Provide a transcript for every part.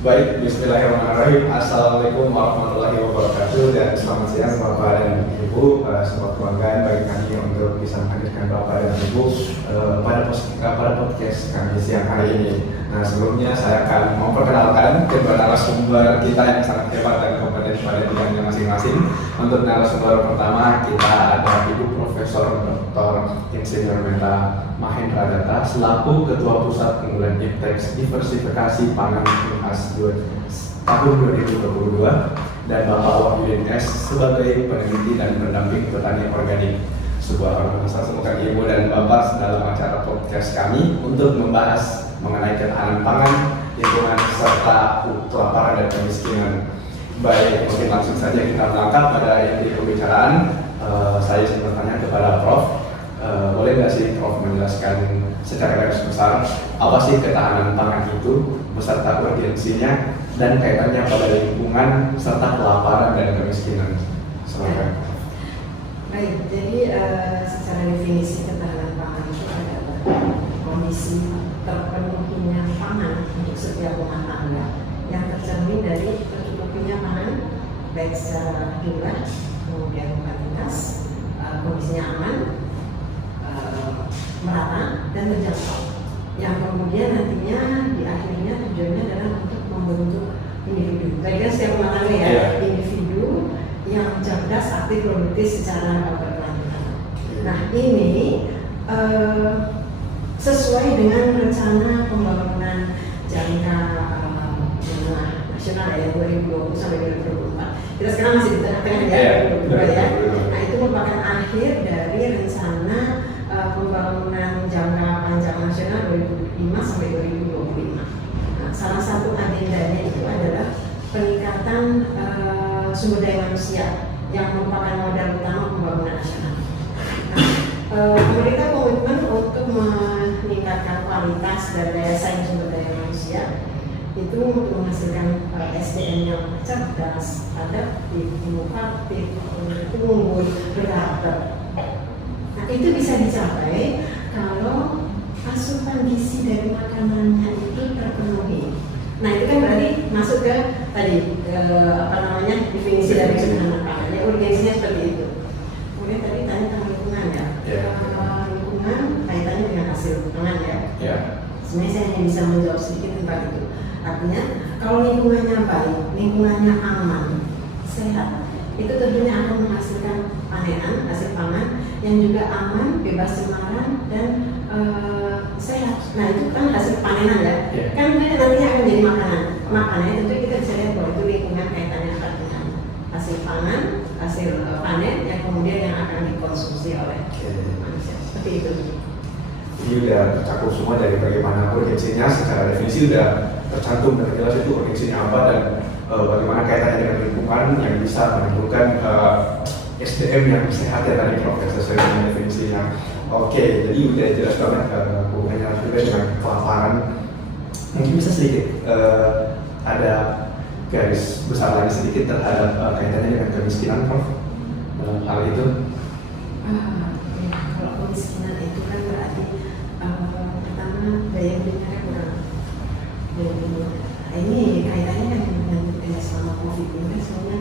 Baik, bismillahirrahmanirrahim. Assalamualaikum warahmatullahi wabarakatuh dan selamat siang Bapak dan Ibu. Sebuah kebanggaan bagi kami untuk bisa menghadirkan Bapak dan Ibu pada podcast kami siang hari ini. Nah, sebelumnya saya akan memperkenalkan kedua narasumber kita yang sangat hebat dan kompeten pada bidangnya masing-masing. Untuk narasumber pertama kita ada Ibu Profesor Dr. Insinyur Meta Mahendra Datta selaku Ketua Pusat Unggulan Iptex Diversifikasi Pangan Unhas tahun 2022 dan Bapak Wahyudin S sebagai peneliti dan pendamping petani organik. Sebuah organisasi semoga Ibu dan Bapak dalam acara podcast kami untuk membahas mengenai ketahanan pangan, lingkungan serta kelaparan dan kemiskinan. Baik, mungkin langsung saja kita melangkah pada yang di pembicaraan. Saya ingin bertanya kepada Prof. Boleh nggak sih Prof menjelaskan secara garis besar apa sih ketahanan pangan itu beserta urgensinya dan kaitannya pada lingkungan serta kelaparan dan kemiskinan? Silakan. Baik, jadi secara definisi ketahanan pangan itu adalah kondisi terpenuhinya pangan untuk setiap rumah tangga yang tercermin dari tercukupinya pangan baik secara jumlah, kemudian kuantitas, kondisinya aman, merata dan terjangkau. Yang kemudian nantinya di akhirnya tujuannya adalah untuk membentuk individu. Tadi kan setiap rumah tangga ya, individu yang cerdas, aktif, produktif secara berkelanjutan. Nah ini sesuai dengan rencana pembangunan jangka nasional ya 2020 sampai 2024. Kita sekarang masih di tengah-tengah ya 2022 ya. Nah itu merupakan akhir dari rencana pembangunan jangka panjang nasional 2005 sampai 2025. Nah, salah satu agendanya itu adalah peningkatan sumber daya manusia yang merupakan modal utama pembangunan nasional. Nah, pemerintah komitmen untuk meningkatkan kualitas dan daya saing sumber daya manusia itu untuk menghasilkan SDM yang cerdas, adaptif, inovatif, unggul, berkarakter. Nah, itu bisa dicapai kalau asupan gizi dari makanannya itu terpenuhi. Nah, itu kan berarti masuk ke tadi definisi dari ketahanan pangan. Ya, urgensinya seperti itu. Kemudian tadi tanya tentang lingkungan ya. Lingkungan kaitannya dengan hasil pangan ya. Sebenarnya saya hanya bisa menjawab sedikit tentang itu. Artinya kalau lingkungannya baik, lingkungannya aman, sehat, itu tentunya akan menghasilkan panenan, hasil pangan yang juga aman, bebas cemaran dan sehat. Nah itu kan hasil panenan ya. Kan nantinya akan jadi makanan. Makanannya tentu kita bisa lihat bahwa itu lingkungan kaitannya erat dengan hasil pangan, hasil panen yang kemudian yang akan dikonsumsi oleh manusia. Seperti itu. Ini udah tercakup semua dari bagaimana urgensinya secara definisi udah tercantum dan jelas itu urgensinya apa dan bagaimana kaitannya dengan lingkungan yang bisa menimbulkan SDM yang sehat ya tadi Prof sesuai dengan definisinya. Oke, jadi udah jelas banget hubungannya juga dengan kelaparan. Mungkin bisa sedikit ada garis besar lagi sedikit terhadap kaitannya dengan kemiskinan Prof dalam hal itu. Kalau kemiskinan itu kan berarti pertama daya belinya kurang. Ini kaitannya kan dengan selama COVID ini kan sebenarnya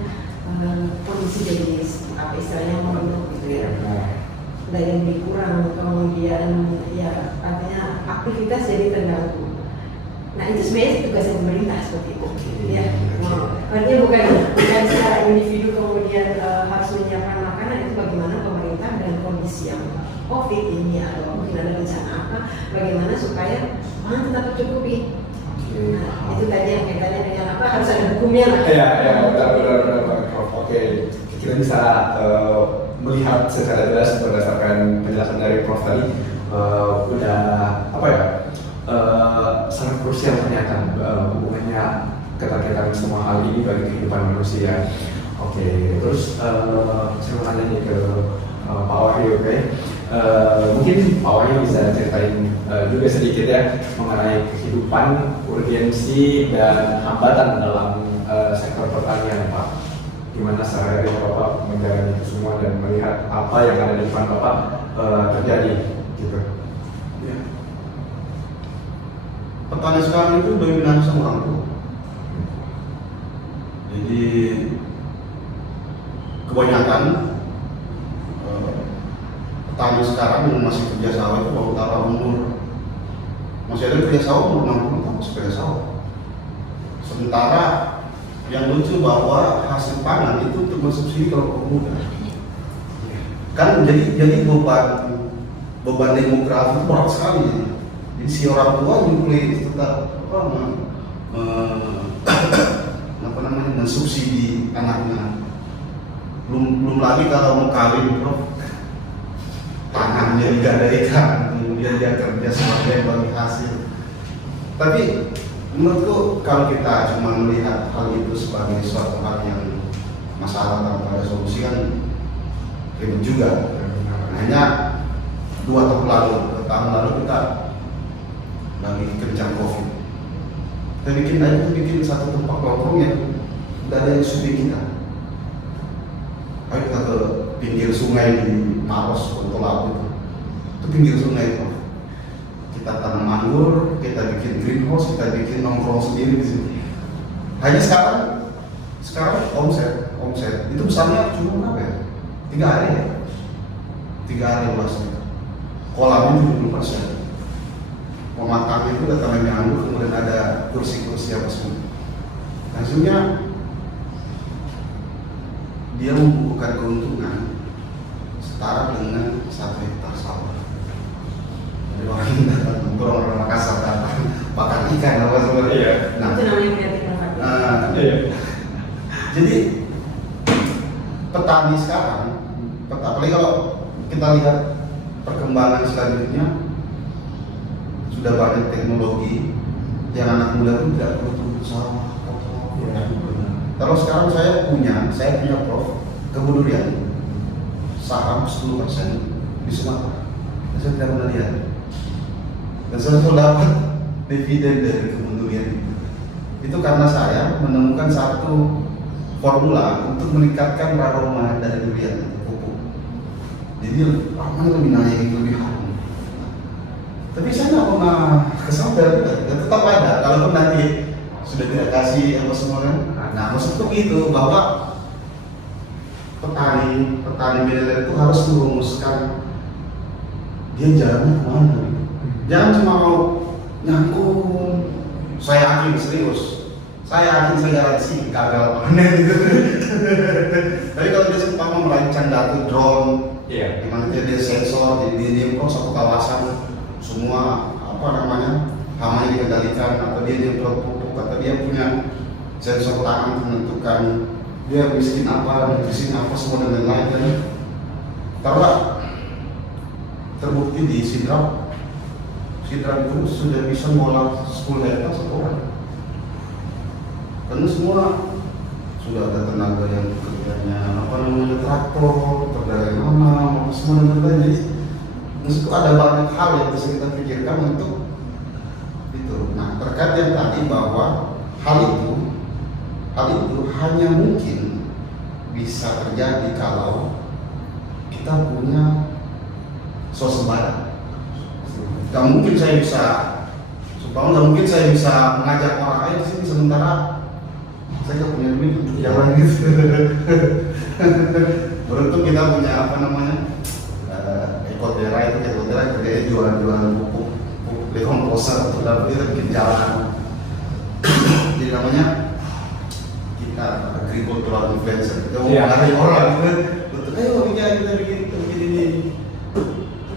kondisi jadi apa istilahnya merunduk gitu ya. Daya beli kurang, kemudian ya artinya aktivitas jadi terganggu. Nah itu sebenarnya tugas pemerintah seperti itu. Ya, artinya bukan secara individu kemudian harus menyiapkan makanan, itu bagaimana pemerintah dan kondisi yang COVID ini atau mungkin ada rencana apa, bagaimana supaya pangan tetap tercukupi. Nah, itu tadi yang kaitannya dengan apa harus ada hukumnya lah. Ya, benar. Oke, kita bisa melihat secara jelas berdasarkan penjelasan dari Prof tadi udah sangat krusial ternyata hubungannya keterkaitan semua hal ini bagi kehidupan manusia. Oke, terus saya mau tanya nih ke Pak Wahyu, mungkin Pak Wahyu bisa ceritain juga sedikit ya mengenai kehidupan, urgensi dan hambatan dalam sektor pertanian Pak. Gimana sehari-hari Bapak menjalani itu semua dan melihat apa yang ada di depan Bapak terjadi gitu. Petani sekarang itu dominasi sama orang tua. Jadi kebanyakan petani sekarang yang masih kerja sawah itu rata-rata umur masih ada kerja sawah umur 60 tahun masih kerja sawah. Sementara yang lucu bahwa hasil panen itu untuk mensubsidi kalau muda. Kan jadi beban demografi itu berat sekali. Jadi si orang tua nyuplai tetap mensubsidi anaknya. Belum lagi kalau mau kawin, bro, tangannya digadaikan, kemudian dia kerja sebagai bagi hasil. Tapi menurutku kalau kita cuma melihat hal itu sebagai suatu hal yang masalah tanpa ada solusi kan ribet juga. Hanya 2 tahun lalu kita lagi kencang COVID. Kita bikin satu tempat nongkrong yang tidak ada yang sudah kita. Ayo kita ke pinggir sungai di Maros, Kontolap itu pinggir sungai itu. Kita tanam anggur, kita bikin greenhouse, kita bikin nongkrong sendiri di sini. Hanya sekarang omset itu besarnya cuma berapa ya? 3 hari ya? 3 hari luasnya. Kolamnya 70%. Pematangnya itu ada taman anggur, kemudian ada kursi-kursi apa semua. Hasilnya dia membukukan keuntungan setara dengan 1 hektar sawah. Jadi orang datang nongkrong, orang Makassar datang makan ikan apa sebenarnya. Nah, itu namanya kreatif inovatif. Jadi petani sekarang, apalagi kalau kita lihat perkembangan selanjutnya, sudah banyak teknologi yang anak muda itu tidak perlu turun sawah. Kalau sekarang saya punya Prof kebun durian saham 10% di Sumatera. Saya tidak pernah lihat. Dan saya sudah dapat dividen dari kebun durian itu karena saya menemukan satu formula untuk meningkatkan aroma dari durian pupuk. Jadi aromanya lebih naik, lebih harum. Tapi saya nggak pernah kesadar, tetap ada. Kalaupun nanti sudah tidak kasih apa semua kan. Nah, maksudku gitu bahwa petani milenial itu harus merumuskan dia jalannya kemana. Jangan cuma mau nyangkut. Saya yakin serius. Saya garansi gagal panen gitu. Tapi kalau dia sempat merancang data drone, memang dia sensor, jadi dia satu kawasan semua hamanya dikendalikan, atau dia nyemprot pupuk, atau dia punya sensor tangan menentukan dia miskin apa, nutrisi apa, semua dan lain-lain. Karena terbukti di Sidrap itu sudah bisa mengolah 10 hektar 1 orang. Karena semua sudah ada tenaga yang kerjanya traktor, tenaga nanam, semua dan lain-lain. Jadi maksudku ada banyak hal yang bisa kita pikirkan untuk itu. Nah, terkait yang tadi bahwa hal itu hanya mungkin bisa terjadi kalau kita punya swasembada. Gak mungkin saya bisa mengajak orang lain sini sementara saya gak punya duit untuk jalan gitu. Beruntung kita punya Ekotera kerjanya jualan pupuk dekomposer untuk dapat kita bikin jalan. Jadi namanya kita agricultural influencer. Kita mau mengaruhi orang gitu. Ayo kita bikin ini.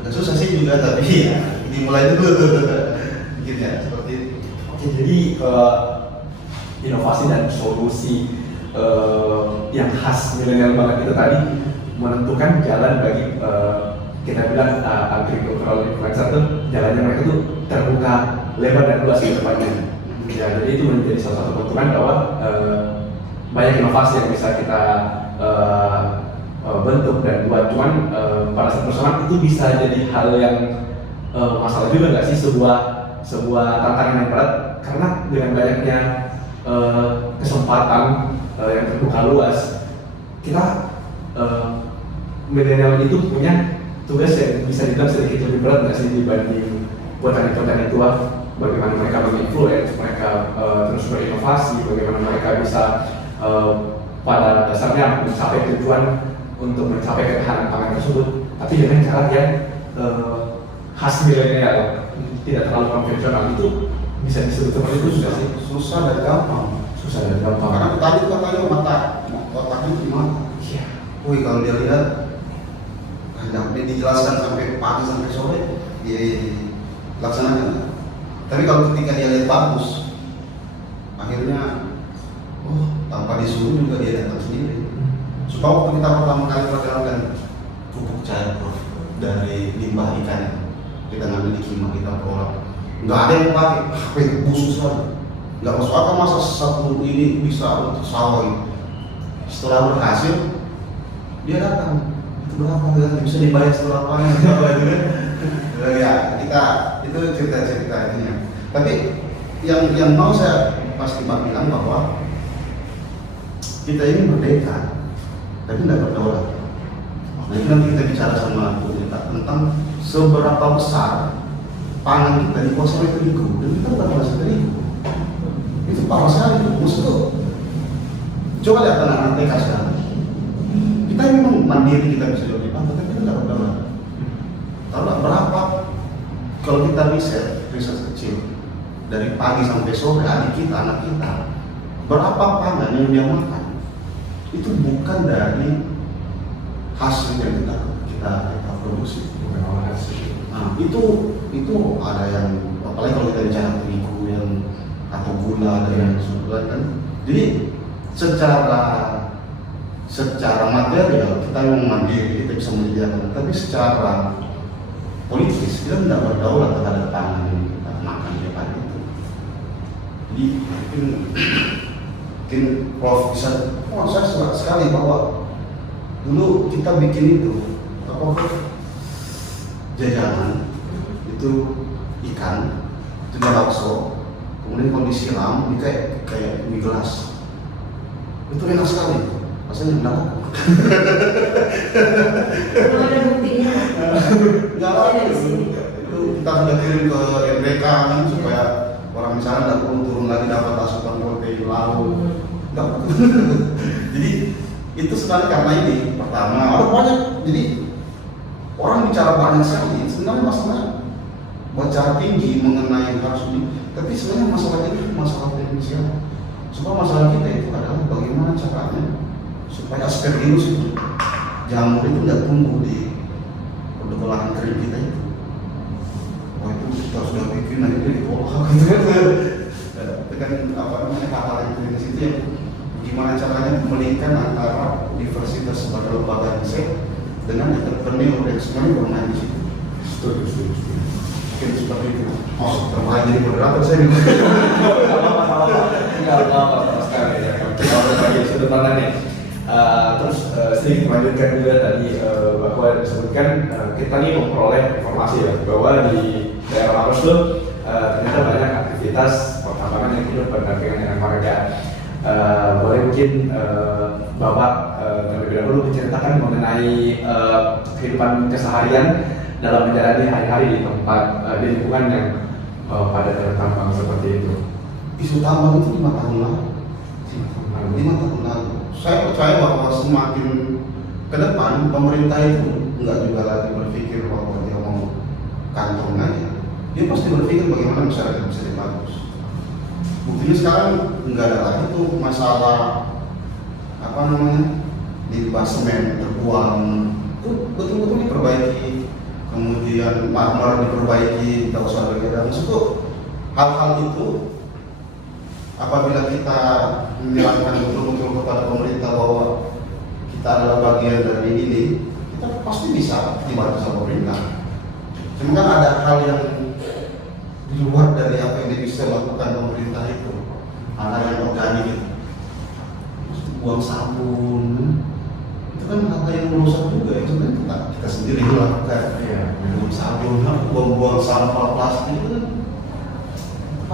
Agak susah sih juga, tapi ya dimulai dulu bikin ya seperti itu. Oke, jadi inovasi dan solusi yang khas milenial banget itu tadi menentukan jalan bagi kita bilang agricultural influencer itu jalannya mereka itu terbuka lebar dan luas ke depannya. Ya, jadi itu menjadi salah satu bentukan bahwa banyak inovasi yang bisa kita bentuk dan buat, cuman pada saat personal itu bisa jadi hal yang masalah juga nggak sih, sebuah tantangan yang berat karena dengan banyaknya kesempatan yang terbuka luas, kita milenial itu punya tugas yang bisa dibilang sedikit lebih berat nggak sih dibanding petani-petani tua. Bagaimana mereka menginfluence, mereka terus berinovasi, bagaimana mereka bisa pada dasarnya mencapai tujuan untuk mencapai ketahanan pangan tersebut, tapi dengan cara yang khas milenial, tidak terlalu konvensional. Itu bisa disebut seperti itu sudah sih? Susah dan gampang. Susah dan gampang. Karena tadi katanya otaknya gimana? Iya. Wih, kalau dia lihat dia dijelaskan sampai pagi sampai sore, dia laksanakan. Tapi kalau ketika dia lihat bagus, akhirnya tanpa disuruh juga dia datang sendiri. Supaya waktu kita pertama kali perkenalkan pupuk cair dari limbah ikan, kita ngambil di Kima, kita program, nggak ada yang pakai, HP busuk sekali, nggak masuk akal masa satu ini bisa untuk sawah ini. Setelah berhasil, dia datang, itu berapa kan bisa dibayar setelah panen, ya kita itu cerita ini. Tapi yang mau saya pasti bilang bahwa kita ini merdeka, tapi tidak berdaulat. Jadi nanti kita bicara sama pemerintah tentang seberapa besar pangan kita dikuasai oleh terigu, dan kita bukan menguasai terigu. Itu parah sekali. Maksudnya, coba lihat anak-anak TK sekarang. Kita memang mandiri, kita bisa jual di pantai, tapi kita tidak berdaulat. Tahu berapa? Kalau kita riset kecil, dari pagi sampai sore, adik kita, anak kita, berapa pangan yang dia makan? Itu bukan dari hasil yang kita produksi. Nah, itu ada yang, apalagi kalau kita bicara terigu yang atau gula dan sebagainya kan. Jadi secara material kita memang mandiri, kita bisa menyediakan, tapi secara politis kita tidak berdaulat terhadap pangan yang kita makan tiap hari itu. Jadi mungkin Prof bisa, saya suka sekali bahwa dulu kita bikin itu jajanan itu ikan, itu bakso, kemudian kalau disiram itu kayak mie gelas, itu enak sekali, rasanya enak. Belum ada buktinya. Enggak lah, itu kita sudah kirim ke MBK kan supaya orang misalnya tidak perlu turun lagi dapat asupan protein lalu. Jadi itu sebenarnya karena ini pertama ada banyak, jadi orang bicara banyak sekali, sebenarnya masalahnya bicara tinggi mengenai harus ini, tapi sebenarnya masalah ini masalah teknisnya. Sebab masalah kita itu adalah bagaimana caranya supaya aspergillus itu, jamur itu tidak tumbuh di produk olahan kering kita itu. Wah itu kita sudah bikin akhirnya diolah gitu kan. Itu kan apa namanya hal-hal yang klinis itu yang gimana caranya melingkan antara universitas sebagai lembaga riset dengan entrepreneur yang semuanya bermain di situ. Setuju. Mungkin seperti itu. Termain jadi moderator saya nih. Enggak apa-apa sama sekali ya. Kita udah bagi sudut pandangnya. Terus sedikit melanjutkan juga tadi bahwa disebutkan kita ini memperoleh informasi ya bahwa di daerah Maros itu ternyata banyak aktivitas pertambangan yang hidup berdampingan dengan warga. Boleh mungkin Bapak terlebih dahulu menceritakan mengenai kehidupan keseharian dalam menjalani hari-hari di tempat di lingkungan yang padat dengan tambang seperti itu. Isu tambang itu 5 tahun lalu. 5 tahun lalu. Saya percaya bahwa semakin ke depan pemerintah itu enggak juga lagi berpikir bahwa dia mau kantong aja. Dia pasti berpikir bagaimana masyarakat bisa dibagus. Buktinya sekarang enggak ada lagi tuh masalah apa namanya limbah semen terbuang, itu betul-betul diperbaiki, kemudian marmer diperbaiki, tidak usah lagi ada. Maksudku hal-hal itu apabila kita menyerahkan betul-betul kepada pemerintah bahwa kita adalah bagian dari ini, kita pasti bisa dibantu sama pemerintah. Cuma kan ada hal yang di luar dari apa yang bisa lakukan pemerintah itu, hal yang organik itu, buang sabun, itu kan hal yang merusak juga. Itu kan kita sendiri lakukan. Buang sabun, buang sampah plastik itu kan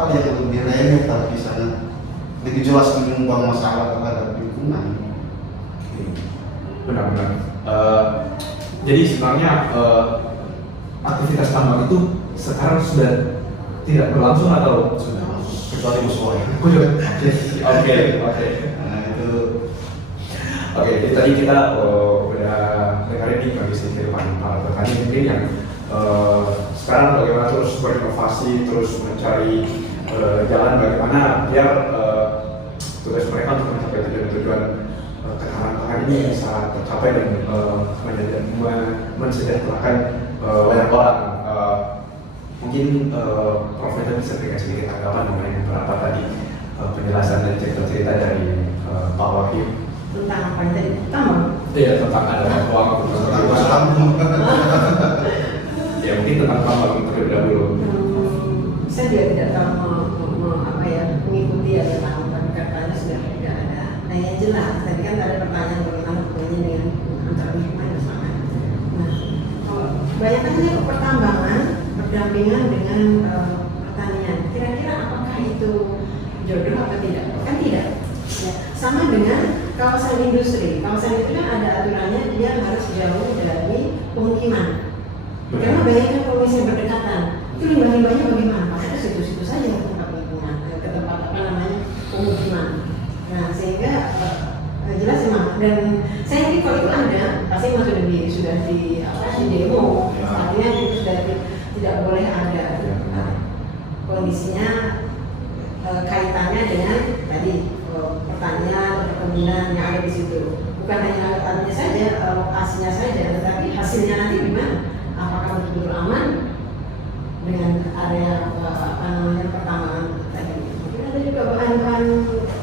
hal yang lebih remeh tapi misalnya lebih jelas menyumbang masalah terhadap lingkungan. Benar-benar. Jadi sebenarnya aktivitas tambang itu sekarang sudah tidak berlangsung atau Sudah kecuali musola. Oke. Nah itu Oke, jadi tadi kita udah dengerin nih kondisi kehidupan para petani mungkin yang sekarang bagaimana terus berinovasi, terus mencari jalan bagaimana biar tugas mereka untuk mencapai tujuan-tujuan ketahanan pangan ini bisa tercapai dan mensejahterakan banyak orang. Mungkin Prof. Meta bisa berikan sedikit tanggapan mengenai beberapa tadi penjelasan dan cerita-cerita dari Pak Wahyu tentang apa yang tadi tambang. Iya, tentang ada ruang ya mungkin tentang tambang terlebih dahulu. Saya juga tidak tahu apa ya mengikuti ya tentang katanya sudah tidak ada. Nah yang jelas tadi kan ada pertanyaan bagaimana hubungannya dengan antara lingkungan dan pangan. Nah banyakannya pertambangan berdampingan dengan pertanian. Kira-kira apakah itu jodoh atau tidak? Kan tidak. Ya, sama dengan kawasan industri. Kawasan itu kan ada aturannya, dia harus jauh dari pemukiman. Karena banyaknya kalau misalnya berdekatan, itu limbah-limbahnya bagaimana? Maka ada situ-situ saja ke tempat lingkungan, ke tempat apa namanya pemukiman. Nah sehingga jelas memang. Dan saya yakin kalau itu ada, pasti memang sudah di demo. Artinya itu sudah tidak boleh ada. Nah, kondisinya kaitannya dengan tadi pertanian, perkebunan yang ada di situ. Bukan hanya alatnya saja, lokasinya saja, tetapi hasilnya nanti gimana? Apakah betul-betul aman dengan area apa namanya pertambangan tadi? Mungkin ada juga bahan-bahan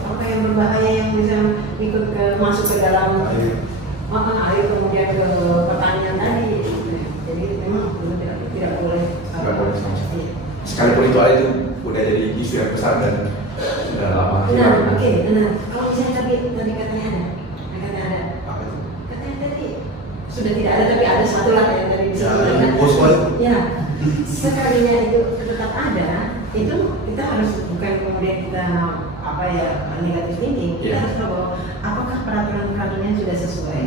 apa yang berbahaya yang bisa ikut masuk ke dalam air kemudian ke pertanian tadi. Jadi memang tidak boleh. Sama sekali. Sekalipun itu itu udah jadi isu yang besar dan sudah lama. Benar, oke, benar. Kalau misalnya tadi katanya ada. Apa itu? Katanya tadi sudah tidak ada, tapi ada satu lah yang tadi disebutkan. Ya, sekalinya itu tetap ada, itu kita harus bukan kemudian kita apa ya negatif thinking. Kita harus tahu bahwa apakah peraturan-peraturannya sudah sesuai,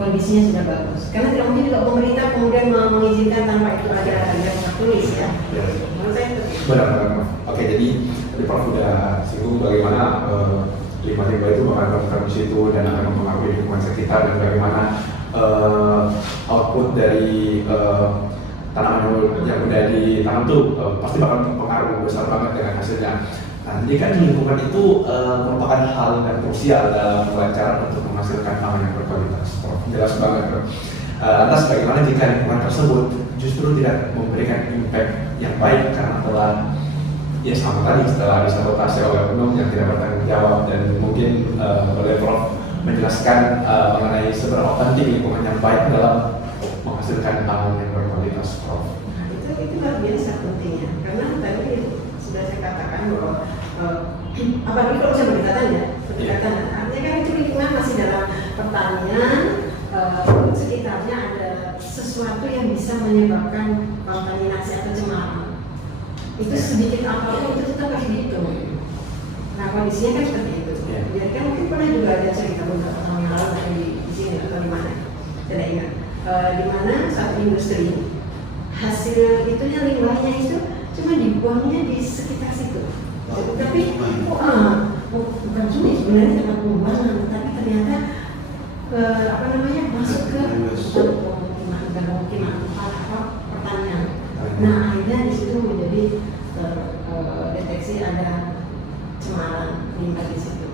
kondisinya sudah bagus. Karena tidak mungkin juga pemerintah kemudian mengizinkan tanpa itu ada yang tertulis ya. Menurut saya itu. Benar. Oke, jadi tadi Prof sudah singgung bagaimana limbah-limbah itu bakal terbuka di situ dan akan mempengaruhi lingkungan sekitar dan bagaimana output dari tanaman yang udah ditanam itu pasti bakal berpengaruh besar banget dengan hasilnya. Nah, jadi kan lingkungan itu merupakan hal yang krusial dalam kelancaran untuk menghasilkan pangan yang berkualitas. Jelas banget, bro. Lantas bagaimana jika lingkungan tersebut justru tidak memberikan impact yang baik karena telah ya sama tadi setelah disabotase oleh oknum yang tidak bertanggung jawab, dan mungkin oleh Prof menjelaskan mengenai seberapa penting lingkungan yang baik dalam menghasilkan pangan yang berkualitas, Prof. Nah, itu luar biasa pentingnya, karena tadi sudah saya katakan bahwa apalagi kalau saya berdekatan artinya kan itu lingkungan masih dalam pertanian, sekitarnya ada sesuatu yang bisa menyebabkan kontaminasi atau cemaran. Itu sedikit apapun itu tetap harus dihitung. Nah kondisinya kan seperti itu. Jadi kan mungkin pernah juga ada cerita beberapa tahun yang lalu di sini atau di mana, tidak ingat. Di mana satu industri hasil itunya limbahnya itu cuma dibuangnya di sekitar situ. Tapi bukan sungai sebenarnya tempat pembuangan, tapi ternyata masuk ke pemukiman pertanian. Nah akhirnya di situ menjadi deteksi ada cemaran limbah di situ.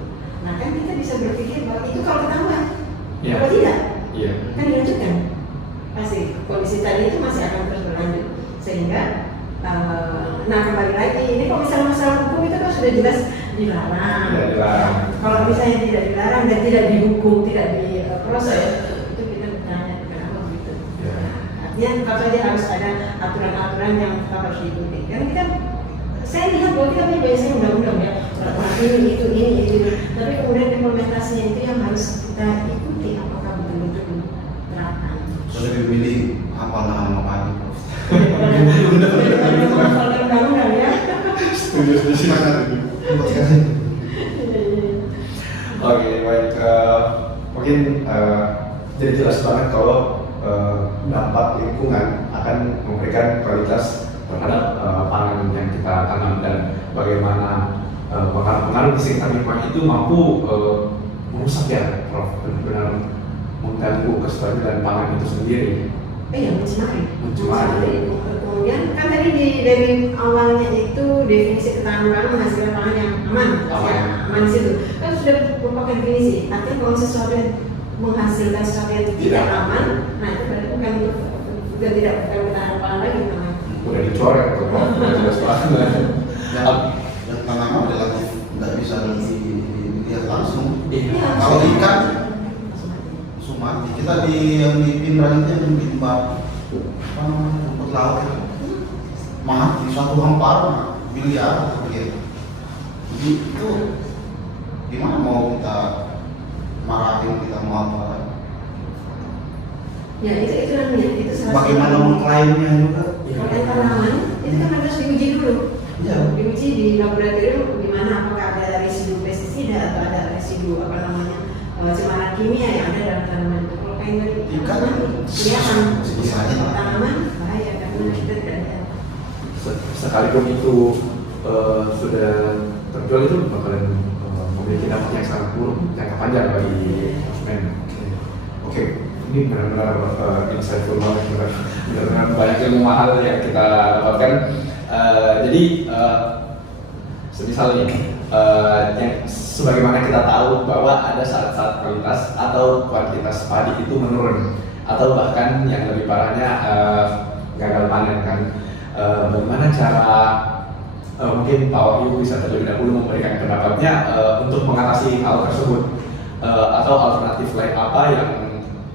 Nah kan kita bisa berpikir bahwa itu kalau ketahuan, kalau tidak, kan dilanjutkan. Pasti kondisi tadi itu masih akan terus berlanjut. Sehingga, nah kembali lagi, ini kalau misalnya masalah hukum itu kan sudah jelas dilarang. Kalau misalnya tidak dilarang dan tidak dihukum, tidak diproses, itu kita bertanya kenapa begitu. Artinya tetap saja harus ada aturan-aturan yang tetap harus diikuti. Karena kita, saya lihat bahwa kita biasanya undang-undang ya, ini, itu. Tapi kemudian implementasinya itu yang harus kita ikuti, apakah betul-betul diterapkan. Lebih milih apa nama pagi, Prof. Undang-undang ya. Oke, baik. Mungkin jadi jelas banget kalau dampak lingkungan akan memberikan kualitas terhadap pangan yang kita tanam dan bagaimana pengaruh di sekitar lingkungan itu mampu merusak ya, Prof, benar-benar mengganggu kestabilan pangan itu sendiri. Iya, mencemari. Mencemari. Kemudian kan tadi dari awalnya itu definisi ketahanan pangan menghasilkan pangan yang aman, ya, aman di situ. Kan sudah merupakan definisi. Artinya kalau sesuatu yang menghasilkan sesuatu yang tidak aman, nah itu berarti bukan tidak ketahanan pangan lagi namanya. Udah dicoret tuh, Prof. Udah jelas banget. Dan tanaman relatif nggak bisa dilihat langsung. Iya. Kalau ikan mati. Kita di Pindrang itu yang bimbang rumput laut mati satu hamparan miliar gitu. Jadi itu gimana mau kita marahin, kita mau apa? Ya itu namanya itu salah Bagaimana mengklaimnya juga? Kalau tanaman itu kan harus diuji dulu. Iya. Diuji di laboratorium di mana apakah ada residu pestisida atau ada residu apa namanya cemaran kimia yang ada dalam tanaman itu. Kalau kayak dari Ikan kelihatan misalnya tanaman bahaya karena kita tidak lihat. Sekalipun itu sudah terjual, itu bakalan memiliki dampak yang sangat buruk jangka panjang bagi konsumen. Oke, ini benar-benar insightful banget, benar-benar banyak ilmu mahal yang kita dapatkan. Jadi misalnya yang sebagaimana kita tahu bahwa ada saat-saat kualitas atau kuantitas padi itu menurun, atau bahkan yang lebih parahnya gagal panen kan. Bagaimana cara mungkin Pak Wahyu bisa terlebih dahulu memberikan pendapatnya untuk mengatasi hal tersebut, atau alternatif lain apa yang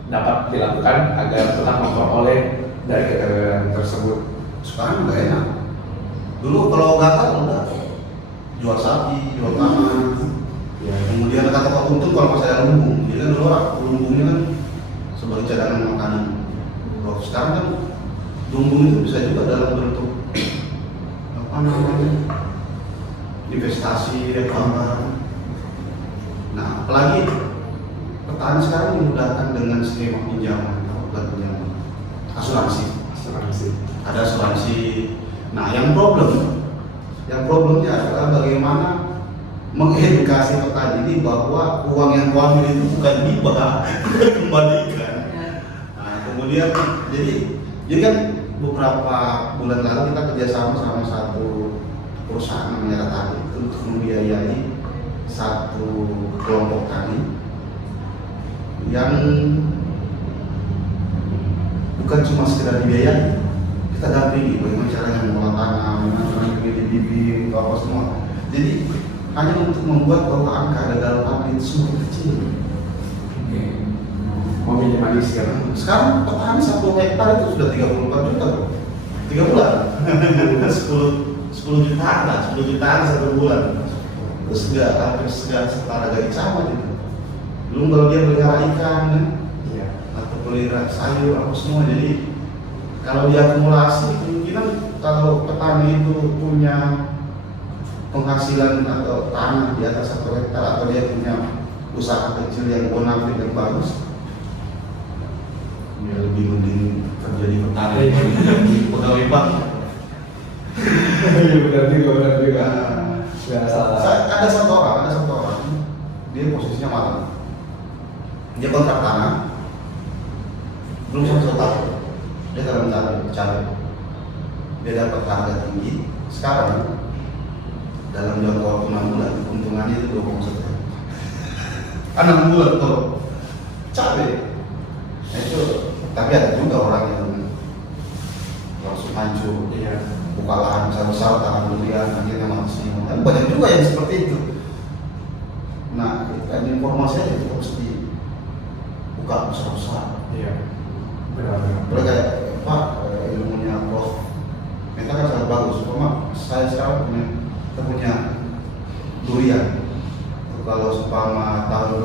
dapat dilakukan agar tetap memperoleh dari kegagalan tersebut? Sekarang nggak enak. Dulu kalau gatal udah jual sapi, jual tanah. Ya, kemudian kata Pak Untung kalau pas ada lumbung, jadi kan dulu orang lumbungnya kan sebagai cadangan makanan. Kalau sekarang kan lumbung itu bisa juga dalam bentuk apa namanya investasi apa. Nah, apalagi petani sekarang dimudahkan dengan skema pinjaman, bukan pinjaman, asuransi. Ada asuransi. Nah, yang problemnya adalah bagaimana mengedukasi petani ini bahwa uang yang kau ambil itu bukan riba, kembalikan. Nah, kemudian jadi kan beberapa bulan lalu kita kerjasama sama satu perusahaan namanya Ratani untuk membiayai satu kelompok tani yang bukan cuma sekedar dibiayai, kita dampingi bagaimana caranya mengolah tanah, bagaimana bibit, apa semua. Jadi hanya untuk membuat bahwa angka gagal panen itu semakin kecil. Meminimaliskan. Sekarang petani 1 hektar itu sudah 34 juta, 3 bulan. 10 jutaan lah, 10 jutaan 1 bulan. Terus hampir setara gaji sama gitu. Belum kalau dia pelihara ikan kan, atau pelihara sayur apa semua. Jadi kalau diakumulasi kemungkinan kalau petani itu punya penghasilan atau tanah di atas 1 hektar atau dia punya usaha kecil yang bonafit yang bagus, ya lebih mending kerja di petani dibanding pegawai bank. Iya benar juga. Nggak salah. Ada satu orang, dia posisinya malam. Dia kontrak tanah, belum sampai 1 tahun. Dia kalau mencari, dia dapat harga tinggi. Sekarang dalam jangka waktu 6 bulan, keuntungannya itu 2,1. 6 bulan kalau cabai. Nah, itu, tapi ada juga orang yang langsung hancur, buka lahan besar-besar, tanah durian, akhirnya mati. Dan banyak juga yang seperti itu. Nah, kan informasinya itu harus dibuka besar-besar. Iya, benar-benar. Mereka Pak, ilmunya Prof. Kita kan sangat bagus. Cuma saya sekarang punya durian. Kalau seumpama tahun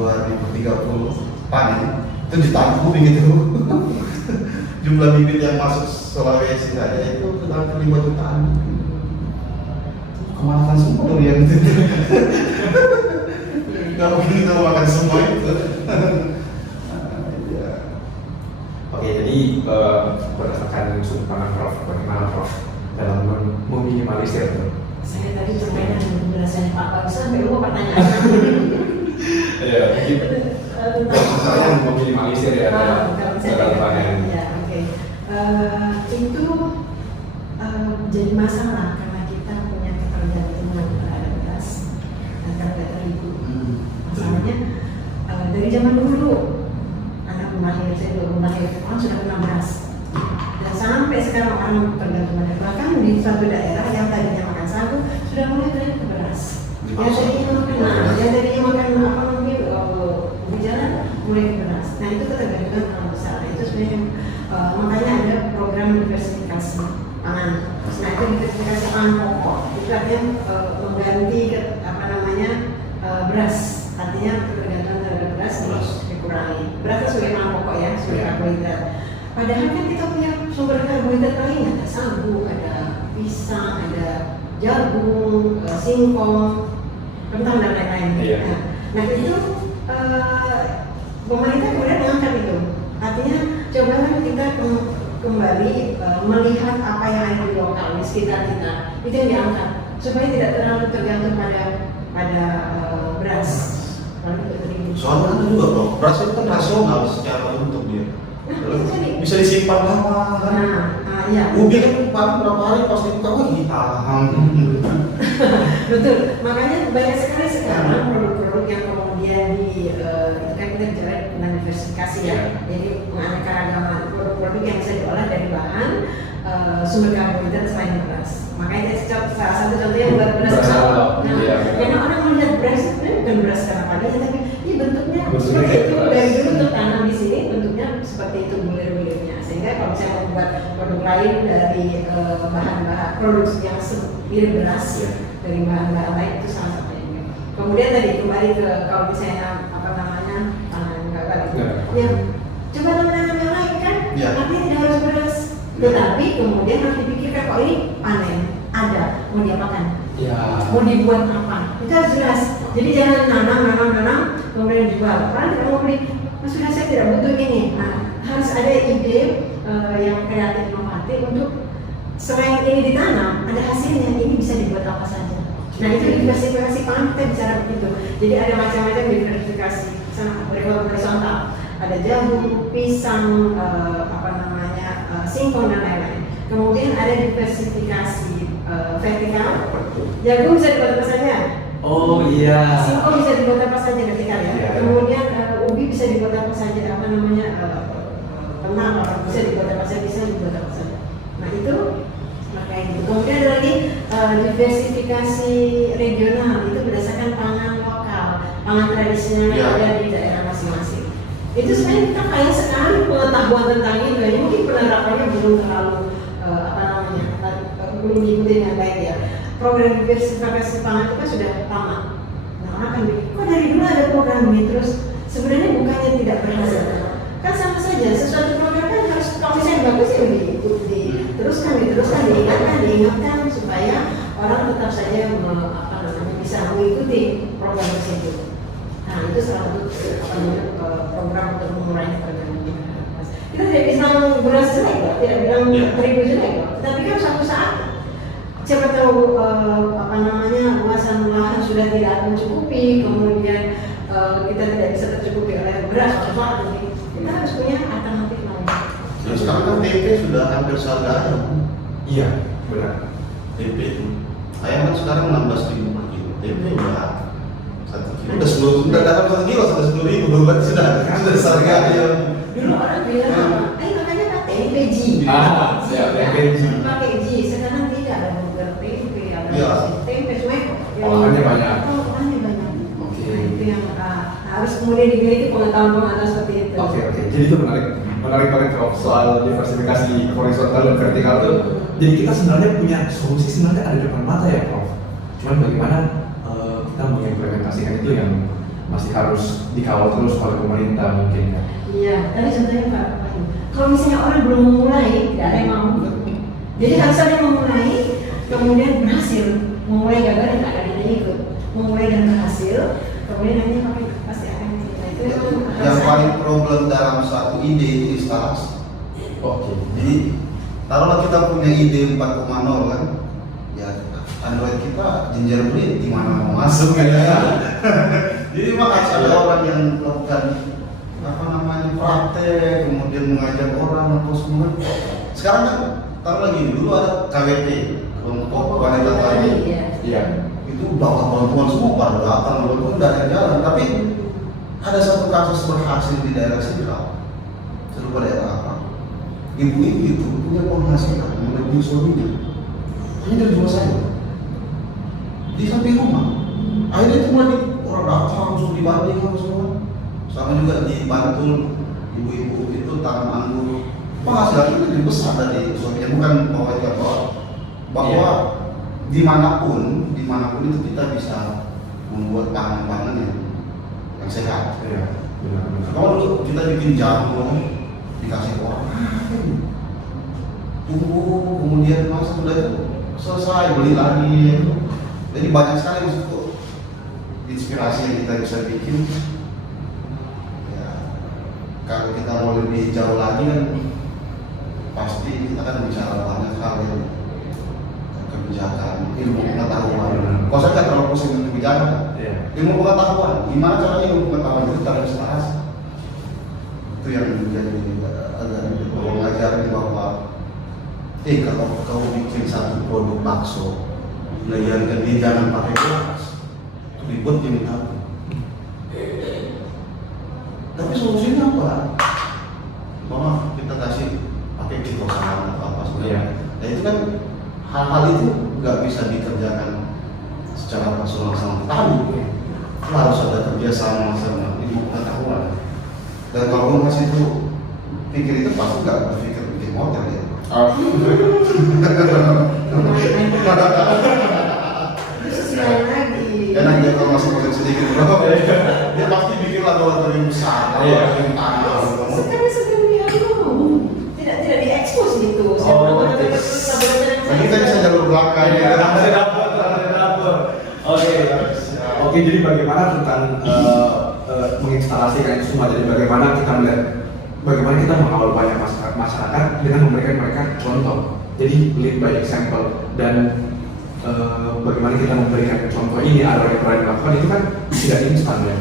2030 panen, itu ditabung gitu. Jumlah bibit yang masuk Sulawesi saja itu sekitar 5 jutaan. Kemana semua durian itu? Kalau kita makan semua itu. Oke, jadi berdasarkan sudut pandang Prof, bagaimana Prof dalam meminimalisir itu? Saya tadi permainan dengan penjelasannya Pak Bagus sampai lupa pertanyaan. Iya, gitu. Misalnya meminimalisir ya, gagal panen. Ya, oke. Itu jadi masalah karena kita punya ketergantungan terhadap beras dan terhadap terigu. Masalahnya dari zaman dulu, anak lahir, saya belum lahir, orang sudah kena beras. Dan sampai sekarang orang tergantung pada bahkan di suatu daerah yang tadinya makan sagu sudah mulai beralih ke beras. Yang tadinya makan apa namanya ubi jalan mulai ke beras. Nah itu ketergantungan orang besar. Itu sebenarnya makanya ada program diversifikasi pangan. Nah itu diversifikasi pangan pokok itu artinya mengganti beras. Artinya ketergantungan terhadap beras dikurangi. Beras itu sebagai pangan pokok ya, sebagai karbohidrat. Padahal kan kita punya sumber karbohidrat lain, ada sagu, ada pisang, ada jagung, singkong, kentang dan lain-lain. Iya. Nah itu pemerintah kemudian mengangkat itu. Artinya coba kita kembali melihat apa yang ada di lokal di sekitar kita, itu yang diangkat supaya tidak terlalu tergantung pada beras. Soalnya kan juga bro, beras itu kan rasional secara bentuk dia. Bisa disimpan lama kan? Iya. Ubi kan paling berapa hari pasti buka lagi. Betul. Makanya banyak sekali sekarang produk-produk yang kemudian kan kita bicara dengan diversifikasi ya. Jadi menganeka-ragaman produk-produk yang bisa diolah dari bahan sumber karbohidrat selain beras. Makanya salah satu contohnya buat beras kalau. Karena orang melihat beras itu bukan beras secara padi, tapi ini bentuknya seperti itu dari dulu tertanam di sini bentuknya seperti itu bulir-bulirnya. Sehingga kalau misalnya membuat produk lain dari bahan-bahan produk yang mirip beras dari bahan-bahan lain itu salah satunya. Kemudian tadi kembali ke kalau misalnya pangan gagal itu, ya coba tanam yang lain kan, artinya tidak harus beras. Tetapi kemudian harus dipikirkan kok ini panen ada mau diapakan, mau dibuat apa, itu harus jelas. Jadi jangan nanam kemudian dijual. Orang tidak mau beli, sudah saya tidak butuh ini. Nah, harus ada ide yang kreatif inovatif untuk selain ini ditanam ada hasilnya, ini bisa dibuat apa saja. Nah itu diversifikasi pangan kita bicara begitu. Jadi ada macam-macam diversifikasi horizontal. Ada jagung, pisang, singkong dan lain-lain. Kemudian ada diversifikasi vertikal. Jagung bisa dibuat apa saja. Oh iya. Singkong bisa dibuat apa saja vertikal ya. Kemudian ubi bisa dibuat apa saja, kentang bisa dibuat apa saja, bisa dibuat apa saja. Nah itu makanya itu. Kemudian ada lagi diversifikasi regional, itu berdasarkan pangan lokal, pangan tradisional yang ada di daerah masing-masing. Itu sebenarnya kita kaya sekali pengetahuan tentang itu, ya mungkin penerapannya belum terlalu belum diikuti dengan baik ya. Program diversifikasi pangan kita sudah lama. Nah orang kan kok dari dulu ada program ini terus sebenarnya bukannya tidak berhasil. Kan sama saja, sesuatu program kan harus kalau misalnya bagus ya diteruskan, diingatkan supaya orang tetap saja bisa mengikuti program tersebut. Nah itu salah satu program untuk mengurangi ketergantungan. Kita tidak bisa beras jelek, tidak bilang terigu jelek, tetapi kan suatu saat siapa tahu luasan lahan sudah tidak mencukupi, kemudian kita tidak bisa tercukupi oleh beras, kita harus punya alternatif lain. Nah, sekarang kan tempe sudah hampir seharga ayam. Iya, benar. Tempe itu ayam kan sekarang 16.000 per kilo. Tempe udah 1 kilo, udah dapat 1 kilo sampai 10.000, berarti sudah seharga ayam. Dulu orang bilang, makanya pakai PG. Pakai G, sekarang tidak ada burger tempe, ada tempe semua. Olahannya banyak. Oke. Itu yang harus kemudian dimiliki pengetahuan seperti itu. Oke. Jadi itu menarik banget Prof, soal diversifikasi horizontal dan vertikal tuh. Jadi kita sebenarnya punya solusi sebenarnya ada di depan mata ya Prof. Cuman bagaimana kita mengimplementasikan itu yang masih harus dikawal terus oleh pemerintah mungkin ya. Iya, tadi contohnya Pak. Kalau misalnya orang belum memulai, tidak ada yang mau. Jadi harus ada yang memulai, kemudian berhasil. Memulai gagal dan tidak ada yang ikut. Memulai dan berhasil, kemudian nanti pasti akan itu. Yang paling problem dalam satu ide itu instalasi. Oke. Jadi taruhlah kita punya ide 4.0 kan, ya Android kita gingerbread di mana mau masuk kan ya. Jadi makanya ada orang yang melakukan apa namanya praktek, kemudian mengajak orang atau semua. Sekarang kan kalau lagi dulu ada KWT, kelompok wanita tani. Iya. Itu bawa perempuan semua pada datang walaupun dari jalan. Tapi ada satu kasus berhasil di daerah Sidrap. Serupa daerah apa? Ibu-ibu itu punya penghasilan melebihi suaminya. Hanya dari jual sayur di samping rumah. Akhirnya itu mulai orang datang langsung dibanding semua. Sama juga di Bantul, ibu-ibu itu tanam anggur. Penghasilannya lebih besar dari suaminya, bukan bahwa dimanapun itu kita bisa membuat pangan-pangan yang sehat. Iya. Kalau dulu kita bikin jamu dikasih orang, tunggu kemudian masa sudah itu selesai beli lagi. Jadi banyak sekali maksudku inspirasi yang kita bisa bikin. Ya, kalau kita mau lebih jauh lagi kan pasti kita akan bicara banyak hal yang kebijakan, ilmu pengetahuan. Kalau saya nggak terlalu pusing dengan kebijakan, ilmu pengetahuan. Gimana caranya ilmu pengetahuan itu terinspirasi? Itu yang menjadi agak mengajarin bahwa kalau kau bikin satu produk bakso, belajarkan dia jangan pakai gelas, itu ribetnya minta. Tapi solusinya apa? Bahwa kita kasih pakai kitosan atau apa sebenarnya. Nah itu kan hal-hal itu nggak bisa dikerjakan secara personal sama petani. Harus ada kerjasama sama ilmu pengetahuan. Dan kalau masih itu pikir itu pasti nggak berpikir bikin model ya. Sesuai lagi. Enak dia kalau masih model sedikit bro. Dia pasti bikin laboratorium besar, laboratorium tanah. Sekarang dia tidak diekspos gitu. Nah, kita bisa jalur belakang ya. Oke, jadi bagaimana tentang menginstalasikan itu semua? Jadi bagaimana kita melihat, bagaimana kita mengawal banyak masyarakat dengan memberikan mereka contoh. Jadi lead by example, dan bagaimana kita memberikan contoh ini ada yang pernah dilakukan itu kan tidak instan ya.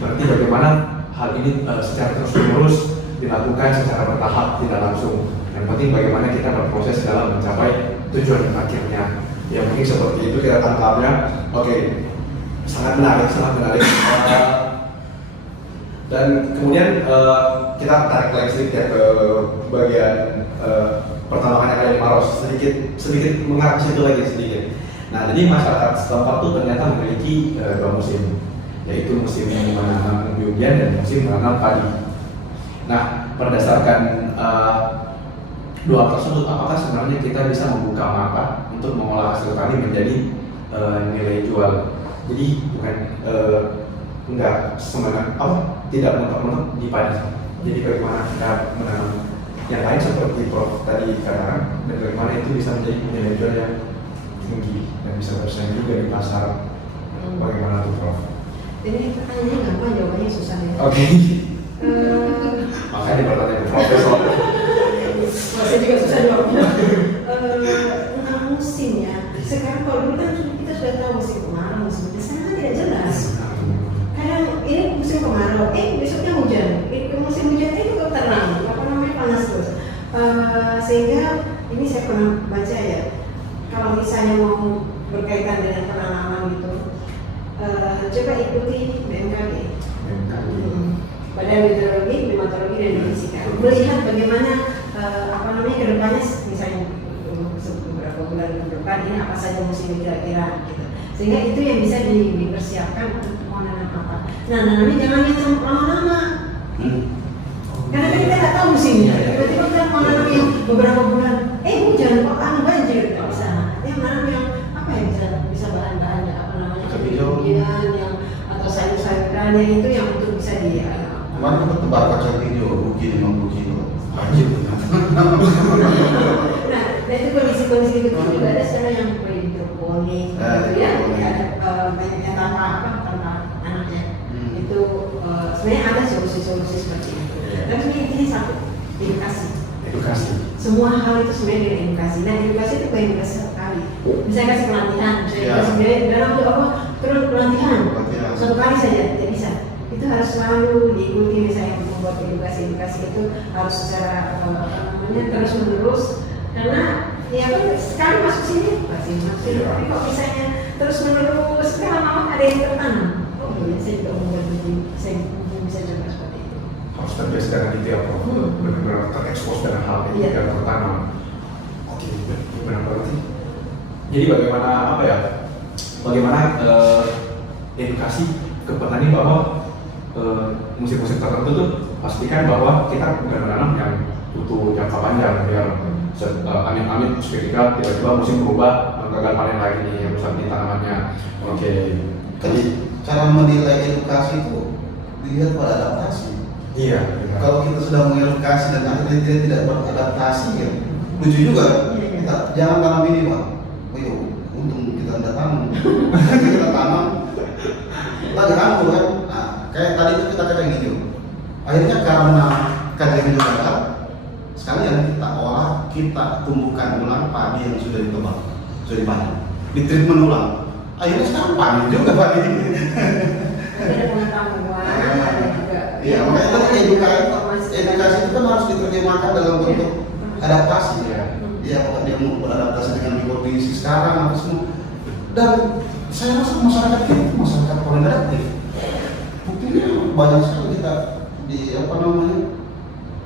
Berarti bagaimana hal ini secara terus-menerus dilakukan secara bertahap, tidak langsung. Yang penting bagaimana kita berproses dalam mencapai tujuan akhirnya. Ya mungkin seperti itu kita tangkapnya. Oke. Sangat menarik. Dan kemudian kita tarik lagi sedikit ya ke bagian pertambangan yang ada di Maros, sedikit mengarah ke situ lagi sedikit. Nah, jadi masyarakat setempat itu ternyata memiliki dua musim, yaitu musim menanam umbi-umbian dan musim menanam padi. Nah, berdasarkan dua tersebut, apakah sebenarnya kita bisa membuka mata untuk mengolah hasil tani menjadi nilai jual? Jadi bukan enggak semuanya tidak mentok-mentok di padi. Jadi bagaimana kita menanam yang lain seperti Prof tadi katakan, dan bagaimana itu bisa menjadi nilai jual yang tinggi dan bisa bersaing juga di pasar. Bagaimana tuh Prof? Ini pertanyaannya gampang, jawabannya susah ya. Oke. Makanya bertanya ke Profesor. Masih juga susah jawabnya. Tentang musim ya. Sekarang kalau dulu kan kita sudah tahu musim kemarau, musim hujan. Sekarang kan tidak jelas. Kadang ini musim kemarau, besoknya hujan. Musim hujan itu terang, panas terus. Sehingga ini saya pernah baca ya. Kalau misalnya mau berkaitan dengan penanaman gitu, coba ikuti BMKG. Badan Meteorologi, Klimatologi dan Geofisika. Melihat bagaimana kedepannya, misalnya beberapa bulan ke depan ini apa saja musim kira-kira gitu. Sehingga itu yang bisa dipersiapkan untuk mau nanam apa. Nah, nanamnya jangan yang lama-lama. Karena kan kita nggak tahu musimnya. Tiba-tiba kita mau nanam yang beberapa bulan, hujan kok banjir di sana. Yang nanam yang apa yang bisa bahan-bahannya kemudian yang atau sayur-sayuran yang itu yang untuk bisa di kemarin aku tebak kacang hijau rugi 50 kilo banjir. Nah, dan itu kondisi-kondisi itu juga ada sekarang yang hidroponik gitu ya, ada banyak yang tanpa anaknya. Itu sebenarnya ada solusi-solusi seperti itu. Tapi intinya satu, edukasi. Semua hal itu sebenarnya dari edukasi. Nah, edukasi itu banyak sekali. Bisa kasih pelatihan, bisa kasih dalam pelatihan. suatu kali saja tidak bisa. Itu harus selalu diikuti, misalnya membuat edukasi itu harus secara terus menerus, karena ya kan sekali masuk sini pasti masuk sini, tapi kok misalnya terus menerus sekarang lama ada yang tertanam. Oh iya, saya juga membuat begini, saya bisa coba seperti itu. Harus terbiasa dengan itu ya, Prof. Benar-benar terekspos dengan hal itu yang tertanam. Oke, benar banget sih. Jadi bagaimana edukasi ke petani bahwa musim-musim tertentu tuh pastikan bahwa kita bukan menanam yang butuh jangka panjang biar amin-amin ketika tiba-tiba musim berubah gagal panen lagi nih yang rusak di tanamannya. Oke. Jadi cara menilai edukasi itu dilihat pada adaptasi. Iya. Kalau kita sudah mengedukasi dan akhirnya dia tidak beradaptasi ya lucu juga. Kita jangan tanam ini Pak. Ayo, untung kita tidak tanam. Kita tanam lagi nganggur kan. Nah, kayak tadi itu kita kata gitu. Akhirnya karena kajian itu gagal, sekalian kita olah, kita tumbuhkan ulang padi yang sudah ditebang, sudah dipanen, ditreatment ulang. Akhirnya sekarang panen juga padi. Ada pengetahuan, ada juga. Iya, makanya kan edukasi itu kan harus diterjemahkan dalam bentuk adaptasi ya. Iya, kalau dia mau beradaptasi dengan kondisi sekarang apa semua. Dan saya rasa masyarakat kita itu masyarakat paling adaptif. Buktinya banyak sekali kita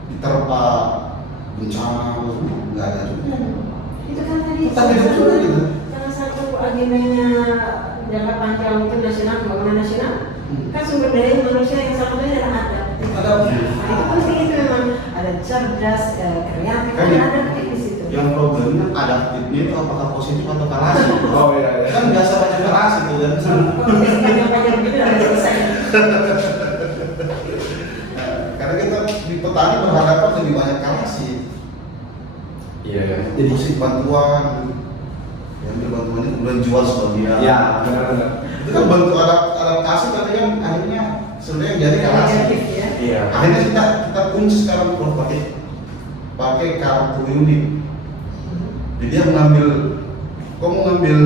diterpa bencana apa semua nggak ada juga. Itu kan tadi gitu. salah satu agendanya jangka panjang itu nasional, pembangunan nasional. Kan sumber daya manusia yang salah satunya adalah adaptif. Nah, itu penting, itu memang ada cerdas, kreatif, ada adaptif di situ. Yang problemnya adaptifnya itu apakah positif atau narasi? Oh iya. Kan biasa baca narasi tuh kan. Panjang-panjang begitu udah selesai. Karena kita di petani berhadapan lebih banyak narasi. Iya. Jadi musik bantuan, yang bantuannya kemudian jual sebagian. Ya, benar-benar. Itu kan bentuk adaptasi, tapi kan akhirnya sebenarnya jadi narasi. Iya. Akhirnya kita kunci sekarang pakai kartu unik. Jadi dia kau mau ngambil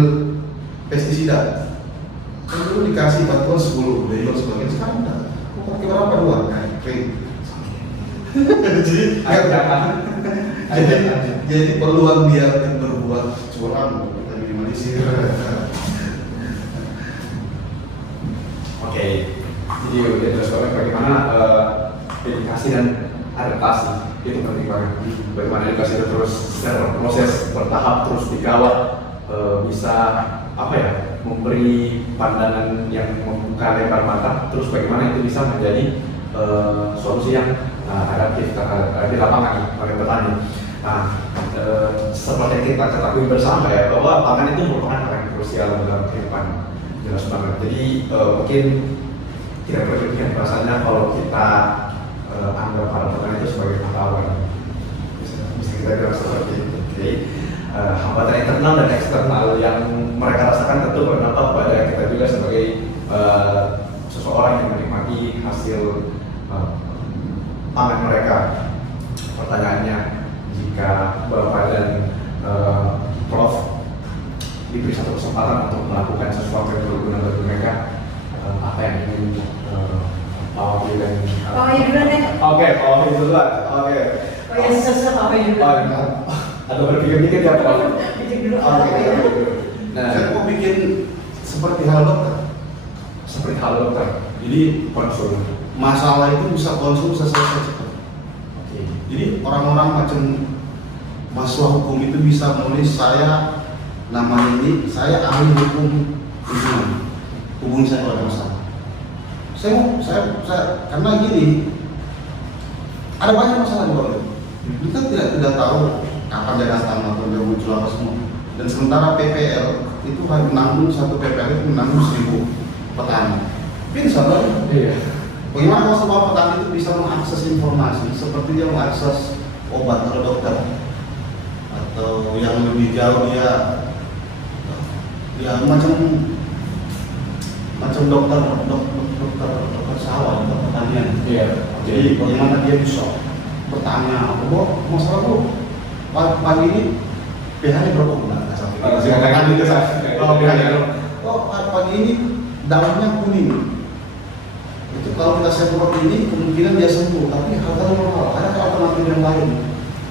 pestisida, dulu dikasih bantuan 10, dia jual sebagian, sekarang udah mau pakai berapa dua? Jadi peluang dia untuk berbuat curang kita minimalisir. Oke, jadi terus bagaimana edukasi dan adaptasi itu penting banget. Bagaimana edukasi itu terus proses bertahap terus dikawal, bisa memberi pandangan yang membuka lebar mata, terus bagaimana itu bisa menjadi solusi yang adaptif di lapangan oleh petani. Nah, seperti yang kita ketahui bersama ya bahwa pangan itu merupakan hal yang krusial dalam kehidupan, jelas banget. Jadi mungkin tidak berlebihan rasanya kalau kita anggap para petani itu sebagai pahlawan. Bisa kita bilang seperti itu. Jadi hambatan internal dan eksternal yang mereka rasakan tentu berdampak pada kita juga sebagai seseorang yang menikmati hasil pangan mereka. Pertanyaannya, jika Bapak dan Prof diberi satu kesempatan untuk melakukan sesuatu yang berguna bagi mereka, apa yang ingin Pak Wafi dan duluan deh. Oke, Pak Wafi duluan. Oke. Yang susah Pak Wafi duluan. Atau berpikir-pikir ya Pak Wafi. Pikir dulu. Nah, saya mau bikin seperti hal dokter. Seperti hal dokter. Jadi konsul. Masalah itu bisa konsul selesai cepat. Jadi orang-orang macam mahasiswa hukum itu bisa menulis saya nama ini, saya ahli hukum lingkungan, hubungi saya kalau ada masalah. Saya karena gini, ada banyak masalah di bawah. Kita tidak tahu kapan dia datang atau dia muncul apa semua. Dan sementara PPL itu menanggung satu PPL itu menanggung 1000 petani. Bisa kan? Iya. Bagaimana kalau semua petani itu bisa mengakses informasi seperti dia mengakses obat atau dokter, atau yang lebih jauh dia macam dokter sawah, dokter pertanian. Iya. Jadi bagaimana dia bisa bertanya, masalah bu, pagi ini pH-nya berapa? Pagi ini daunnya kuning. itu kalau kita semprot ini kemungkinan dia sembuh, tapi harganya mahal. Ada alternatif yang lain.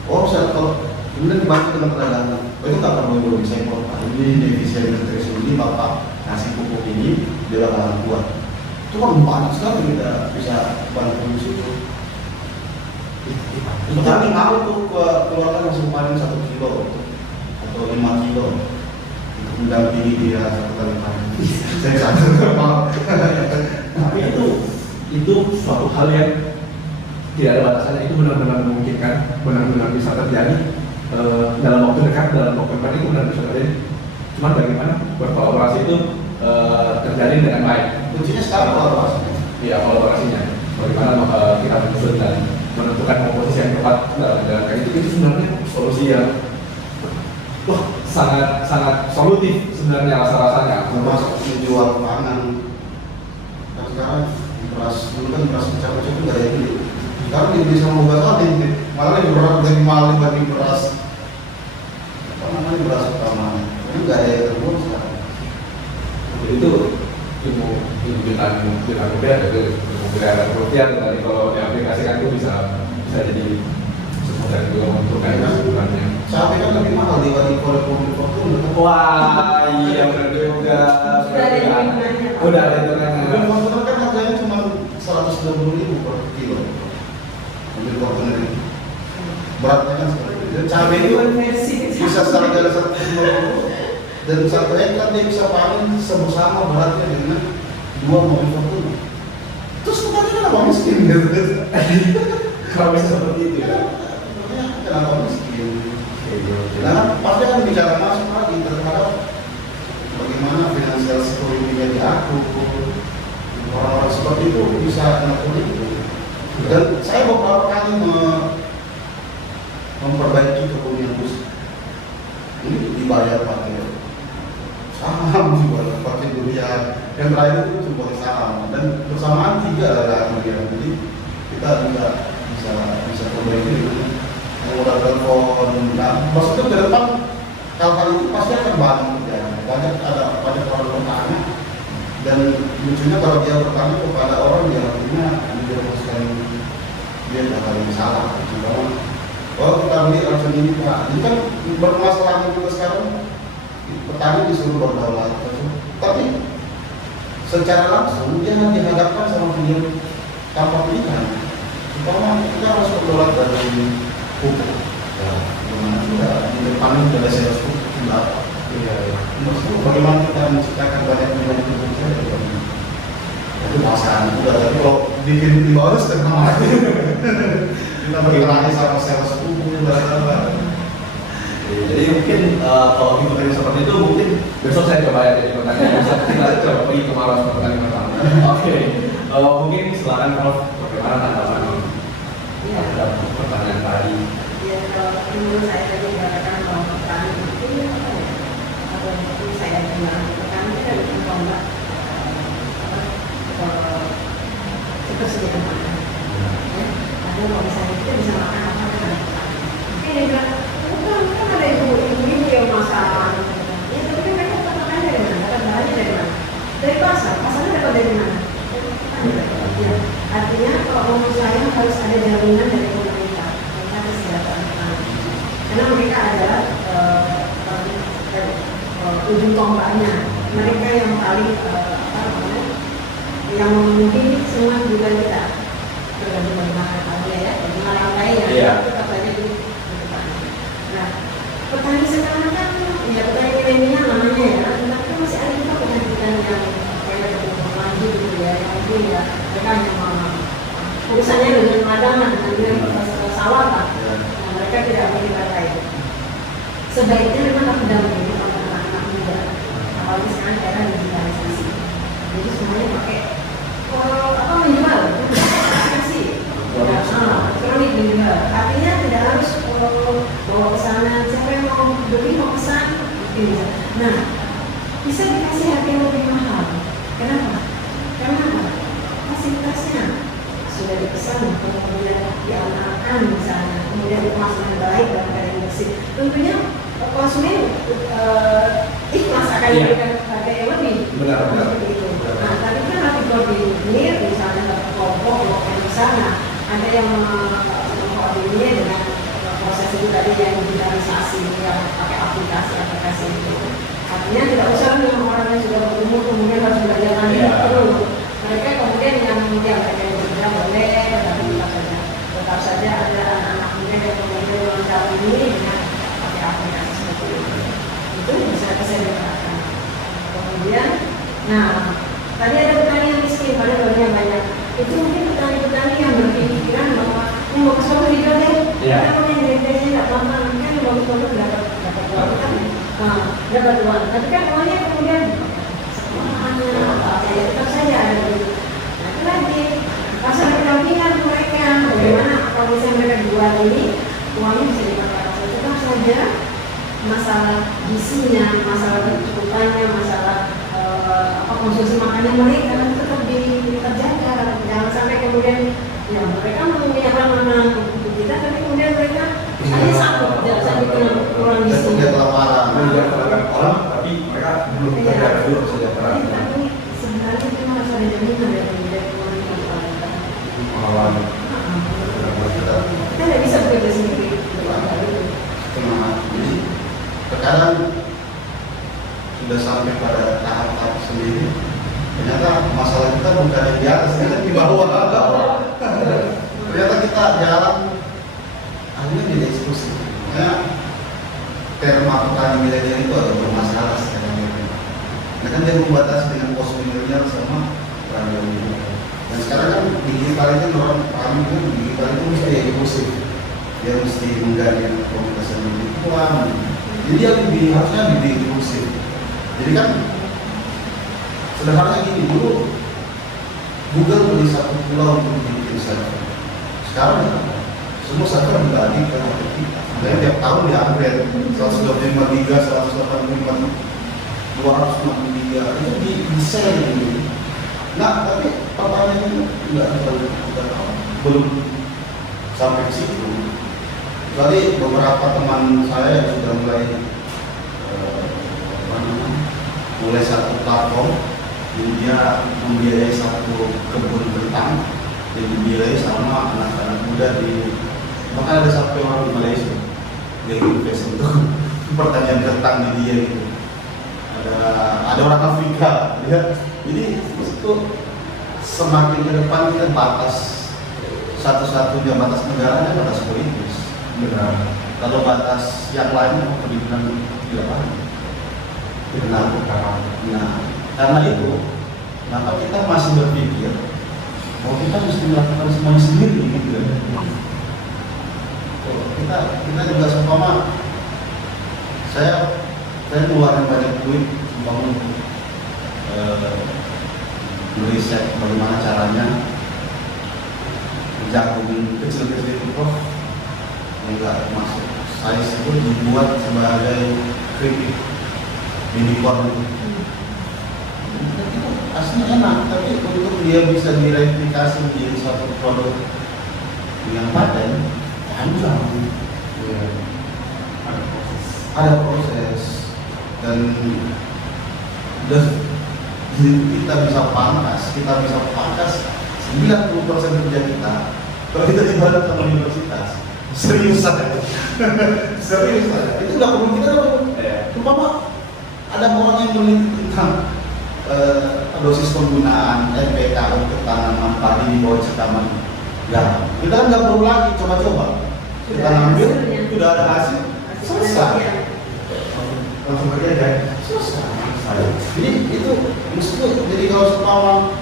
Oh, kalau kemudian dibantu dengan pedagang, itu tak perlu disemprot. Ini defisiensi nutrisi ini bapak ngasih pupuk ini dia bakalan kuat. Itu kan banyak sekali kita bisa bantu di situ. Itu kami mau tuh keluarkan langsung panen 1 kilo atau 5 kilo untuk mendampingi dia 1 kali panen. Saya sadar terpal. Tapi itu suatu hal yang tidak ada batasannya, itu benar-benar memungkinkan, benar-benar bisa terjadi dalam waktu dekat, dalam waktu dekat itu benar bisa terjadi. Cuman bagaimana berkolaborasi itu terjadi dengan baik. Kuncinya sekarang kolaborasi. Iya, kolaborasinya. Bagaimana kita menyusun dan menentukan komposisi yang tepat dalam menjalankan itu sebenarnya solusi yang sangat solutif sebenarnya rasa-rasanya. Termasuk menjual pangan. Nah, sekarang beras dulu kan beras pecah-pecah itu nggak ada yang beli. Sekarang dia bisa membuat malah lebih berat lebih mahal dibanding beras apa namanya beras utama. Ini nggak ada yang terbuat sekarang. Jadi itu ilmu jutaan muda dari pembelian rupiah tadi kalau diaplikasikan itu bisa jadi semudah juga menentukan kesimpulannya. Cabai kan lebih mahal dibanding produk Fortuna. Wah, iya benar juga. Udah ada hitungannya. Udah ada hitungannya. Mobil Fortuna kan harganya cuma 120.000 per kilo. Mobil Fortuna ini beratnya kan seperti itu. Dan cabai itu bisa seharga 150 dan 1 hektar dia bisa panen sama beratnya dengan 2 mobil Fortuna. Terus sebenarnya kenapa miskin gitu? Kalau bisa seperti itu ya. Kenapa miskin? Nah, pasti akan bicara masuk lagi terhadap bagaimana finansial security-nya diatur. Orang-orang seperti itu bisa ngatur itu. Dan saya beberapa kali memperbaiki kebun bus. Ini dibayar pakai saham, dibayar pakai durian. Yang terakhir itu cuma pakai saham. Dan bersamaan 3 ada kemudian. Jadi kita juga bisa perbaiki dengan udah telepon. Nah, maksudnya ke depan hal-hal itu pasti akan banyak ya. Banyak orang bertanya, dan lucunya kalau dia bertanya kepada orang yang artinya dia merumuskan dia tidak kali salah. Contohnya, oh kita beli racun ini Pak. Ini kan bermasalah juga sekarang. Petani disuruh berdaulat, tapi secara langsung dia dihadapkan sama dia tanpa pilihan. Contohnya kita harus berdaulat dari pupuk. Ya, gimana juga di depan itu ada sales pupuk berapa? Iya. Maksudnya bagaimana kita menciptakan banyak pupuk saja? Itu bahasaan juga. Tapi kalau bikin di bawah itu setengah mati. Kita berkenalan sama sales pupuk dan jadi mungkin kalau kita tanya seperti itu mungkin besok saya coba ya jadi pertanyaan. Kita coba pergi ke malam pertanyaan pertama. Oke. Mungkin silakan kalau bagaimana tanggapan terhadap pertanyaan tadi. Ya, kalau menurut saya tadi dikatakan bahwa petani itu apa ya, atau saya bilang petani itu ada tombak ketersediaan makan. Ya, ada kalau misalnya kita bisa makan apa kan? Mungkin dia bilang, kan ada ibu-ibu yang masak. Ya, tapi kan mereka makan dari mana? Dapat bahannya dari mana? Dari pasar. Pasarnya dapat dari mana? Ya, artinya kalau menurut saya harus ada jaminan dari pemerintah tentang kesejahteraan petani. Karena mereka adalah ujung tombaknya. Mereka yang paling yang memenuhi semua kebutuhan kita. Tergantung bagaimana petani ya, bagaimana rantainya. Iya. Tetap saja di petani. Nah, petani sekarang kan ya petani milenial namanya ya, tapi masih ada juga petani-petani yang kayak maju gitu ya, yang mungkin ya mereka hanya urusannya dengan ladang dengan sawah lah. Nah, mereka tidak memiliki lain. Sebaiknya memang harus mendampingi anak-anak muda. Apalagi sekarang era digitalisasi. Jadi semuanya pakai menjual, aplikasi, elektronik menjual. Artinya tidak harus bawa ke sana. Siapa yang mau beli mau pesan, bisa. Nah, bisa dikasih harga yang lebih mahal. Kenapa? Karena apa? Fasilitasnya sudah dipesan, kemudian diamankan misalnya, kemudian dikemas dengan baik dalam keadaan bersih. Tentunya konsumen ikhlas akan diberikan harga yang lebih. Benar. Nah, tadi kan harus diproduksi misalnya ada yang mengkoordinir dengan proses itu tadi yang digitalisasi yang pakai aplikasi itu. Artinya tidak usah yang orang yang sudah berumur kemudian harus belajar lagi terus. Mereka kemudian yang mereka bekerja boleh, tetapi tetap saja ada anak-anak muda yang kemudian melengkapi ini dengan pakai aplikasi seperti itu. Itu bisa diterapkan. Kemudian, nah tadi ada petani yang miskin, pada bagian banyak. Itu mungkin petani-petani yang berpikiran bahwa yang bagus bagus hijau deh, kita punya dendanya nggak gampang, kan yang bagus bagus dapat uang kan, dapat uang. Tapi kan uangnya kemudian sekolahannya apa ya tetap saja ada begitu. Nah itu lagi pasal pendampingan mereka, bagaimana kalau misalnya mereka jual ini uangnya bisa dipakai apa saja, tetap saja masalah gizinya, masalah kecukupannya, masalah konsumsi makanan mereka tetap terjaga. Jangan sampai kemudian ya mereka menyiapkan makanan untuk kita, tapi kemudian mereka hanya satu, jangan sampai kurang gizi. Dia kelaparan, orang, tapi mereka belum terjaga dulu kesejahteraan. Tapi sebenarnya itu harus ada jaminan dari pemerintah. Kita tidak bisa bekerja sendiri. Jadi sekarang sudah sampai pada tahap sendiri. Ternyata masalah kita bukan yang di atas, kita di bawah. Ternyata kita jalan akhirnya jadi diskusi. Terma petani milenial itu ada bermasalah sekarang. Nah kan dia membatasi dengan pos milenial sama petani milenial. Dan sekarang kan digital itu orang paham kan digital itu mesti inklusif. Dia mesti menggali komunitas yang lebih kuat. Jadi dia harusnya lebih inklusif. Jadi kan sederhananya gini, dulu Google beli satu pulau untuk bikin server. Sekarang semua server dibagi ke HP kita. Dan tiap tahun di-upgrade 125 giga, 185, 260 giga itu di-desain gitu. Nah, tapi pertanyaannya enggak terlalu kita tahu, belum sampai ke situ. Tadi beberapa teman saya yang sudah mulai satu platform, jadi dia membiayai satu kebun kentang, jadi dibiayai sama anak-anak muda di, bahkan ada satu orang di Malaysia, dia invest untuk pertanian kentang di dia gitu. Ada orang Afrika, ya. Jadi itu semakin ke depan kita batas satu-satunya batas negaranya batas politis. Benar. Kalau batas yang lain pendidikan tidak ada. Benar. Nah, karena itu, maka kita masih berpikir bahwa kita mesti melakukan semuanya sendiri gitu. Kita juga seumpama saya keluarin banyak duit bangun riset bagaimana caranya jagung kecil-kecil itu kok enggak masuk size itu dibuat sebagai keripik unicorn itu. Aslinya enak, tapi untuk dia bisa direplikasi menjadi satu produk yang paten panjang. Ada proses dan kita bisa pangkas 90% kerja kita kalau kita dibalas sama universitas. Serius saja. Itu nggak perlu kita umpama ada orang yang meneliti tentang dosis penggunaan NPK untuk tanaman padi di bawah sekaman garam. Kita kan nggak perlu lagi coba-coba. Kita ambil, sudah ada hasil, selesai. Langsung aja deh, selesai. Jadi itu mesti jadi kalau seumpama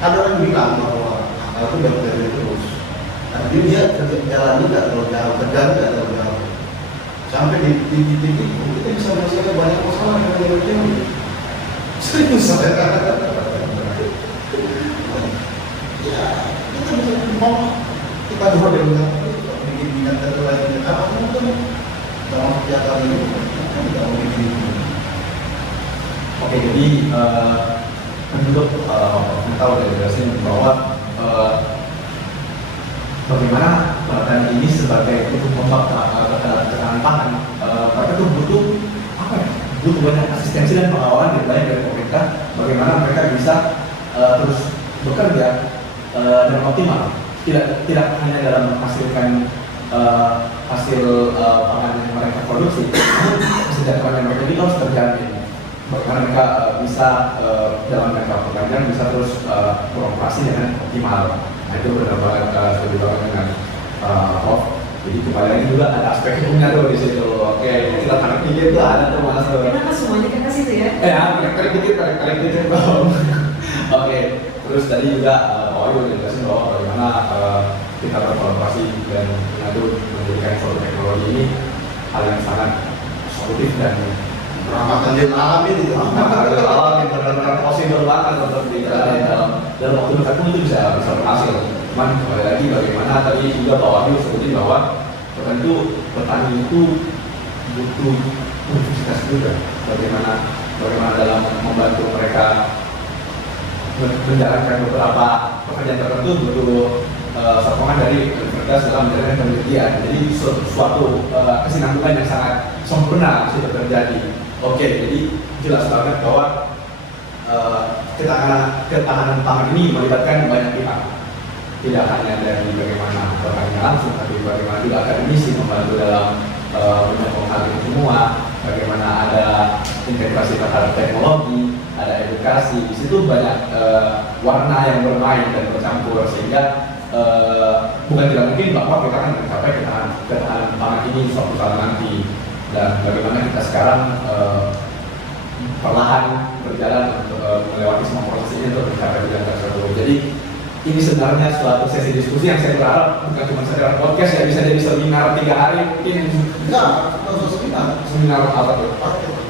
ada orang bilang bahwa akal itu bakteri terus. Tapi dia jalannya nggak terlalu jauh, kerjaan nggak terlalu jauh. Sampai di titik itu kita bisa menyelesaikan banyak masalah yang terjadi. Serius saya. Ya, kita bisa mau kita dua dengan bikin minat terlalu apa mungkin dalam kegiatan ini kita tidak mau bikin. Oke, jadi untuk kita udah jelasin bahwa bagaimana petani ini sebagai untuk ketahanan pangan, mereka tuh butuh apa ya? Butuh banyak asistensi dan pengawalan dari pemerintah. Bagaimana mereka bisa terus bekerja dengan optimal. tidak hanya dalam menghasilkan hasil pangan yang mereka produksi, namun kesejahteraan mereka ini harus terjamin. Bagaimana mereka bisa dalam jangka panjang bisa terus beroperasi dengan optimal. Nah, itu benar banget setuju banget dengan Prof. Jadi kembali lagi juga ada aspek hukumnya tuh di situ. Oke, kita tarik dikit tuh ada tuh mas. Kenapa semuanya kita kasih tuh ya? Tarik dikit Bang. Oke, terus tadi juga Pak Wayu jelasin bahwa bagaimana kita berkolaborasi dan mengadu menjadikan suatu teknologi ini hal yang sangat solutif dan rahmatan lil alamin itu. Alam yang benar-benar possible banget untuk dijalani dalam waktu dekat pun itu bisa berhasil. Cuman kembali lagi bagaimana tadi juga Pak Wahyu sebutin bahwa tentu petani itu butuh universitas juga. Bagaimana dalam membantu mereka menjalankan beberapa pekerjaan tertentu butuh sokongan dari universitas dalam menjalankan penelitian. Jadi suatu kesinambungan yang sangat sempurna sudah terjadi. Oke, jadi jelas banget bahwa ketahanan pangan ini melibatkan banyak pihak. Tidak hanya dari bagaimana petani langsung, tapi bagaimana juga akademisi membantu dalam menyokong hal ini semua. Bagaimana ada integrasi terhadap teknologi, ada edukasi. Di situ banyak warna yang bermain dan bercampur sehingga bukan tidak mungkin bahwa kita akan mencapai ketahanan pangan ini suatu saat nanti. Dan bagaimana kita sekarang perlahan berjalan untuk melewati semua proses ini untuk mencapai tujuan tersebut. Jadi ini sebenarnya suatu sesi diskusi yang saya berharap bukan cuma sekedar podcast, ya bisa jadi seminar 3 hari mungkin. Enggak usah Seminar apa tuh?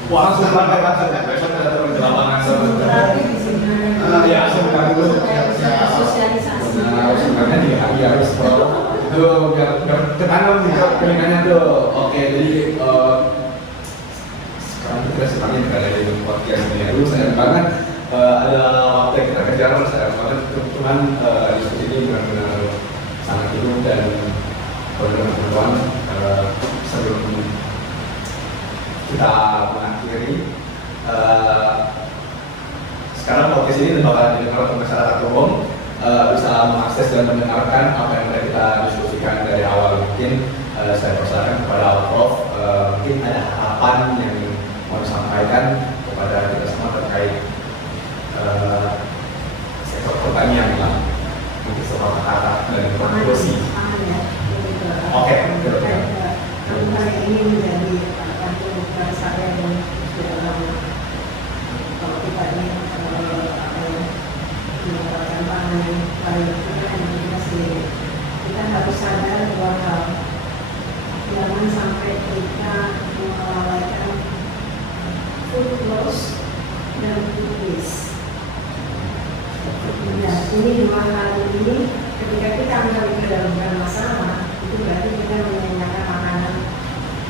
Wah, langsung banget besok ada turun di lapangan ya seminar dulu. Sosialisasi. Nah, sebenarnya 3 hari harus itu biar ketanam juga telinganya tuh. Oke, jadi sekarang kita sebenarnya berada di podcast ini. Dulu sayang banget ada waktu yang kita kejar, sayang banget. Cuman diskusi ini benar-benar sangat hidup dan berkenan. Sebelum kita mengakhiri, sekarang podcast ini bakal didengar oleh masyarakat umum. Bisa mengakses dan mendengarkan apa yang sudah kita diskusikan dari awal. Mungkin saya persilakan kepada Prof. Mungkin ada harapan yang mau disampaikan kepada kita semua terkait sektor pertanian lah, mungkin soal kata dan konklusi. Oke, hari ini menjadi bukan saya dan kalau kita ini mendapatkan pangan yang paling kita harus sadar bahwa jangan sampai kita melalaikan food loss dan food waste. Ya, ini dua hal ini ketika kita mengalami ke dalam masalah itu berarti kita menyanyikan makanan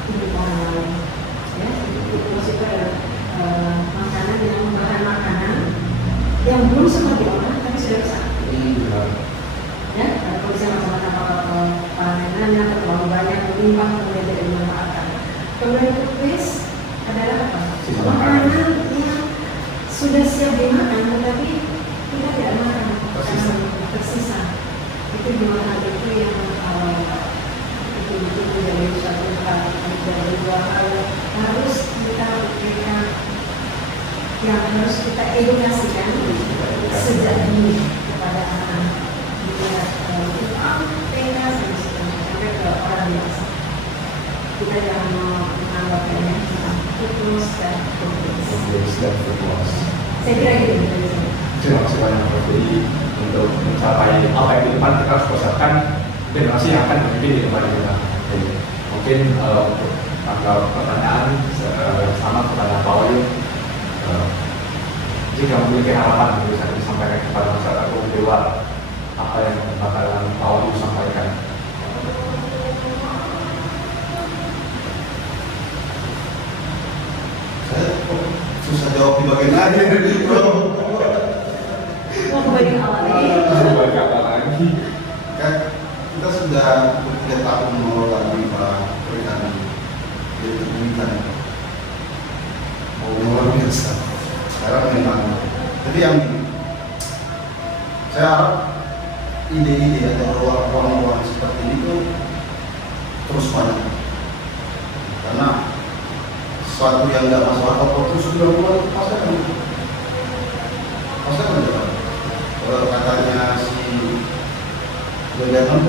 untuk orang lain. Ya, itu maksudnya makanan yang bahan makanan yang belum sempat diolah tapi sudah besar. Ya, kalau misalnya macam-macam panenannya terlalu banyak melimpah kemudian tidak dimanfaatkan. Kemudian food waste adalah apa? Makanan yang sudah siap dimakan tetapi kita tidak makan karena tersisa. Itu dimana itu yang itu menjadi suatu hal dari dua hal harus kita berikan, yang harus kita edukasikan sejak dini kepada anak-anak TK sampai ke orang dewasa. Kita jangan menganggapnya putus dan putus. Saya kira gitu. Terima kasih banyak Prof. Jadi untuk mencapai apa yang di depan kita harus persiapkan generasi yang akan memimpin di depan kita. Jadi, mungkin untuk tanggal pertanyaan sama kepada Pak Wayu, jika memiliki harapan bisa disampaikan kepada masyarakat umum di luar, apa yang bakalan Pak Wayu sampaikan? Saya susah jawab di bagian aja. Mau kembali ke awal lagi. Sebagai apa lagi? Kan kita sudah bekerja tahun mengelola limbah perikanan jadi kebumikan luar biasa. Sekarang memang, tapi yang saya harap ide-ide atau ruang banyak. Karena sesuatu yang nggak masuk akal putus 90 itu pasti akan jalan. Kalau katanya si Lebanon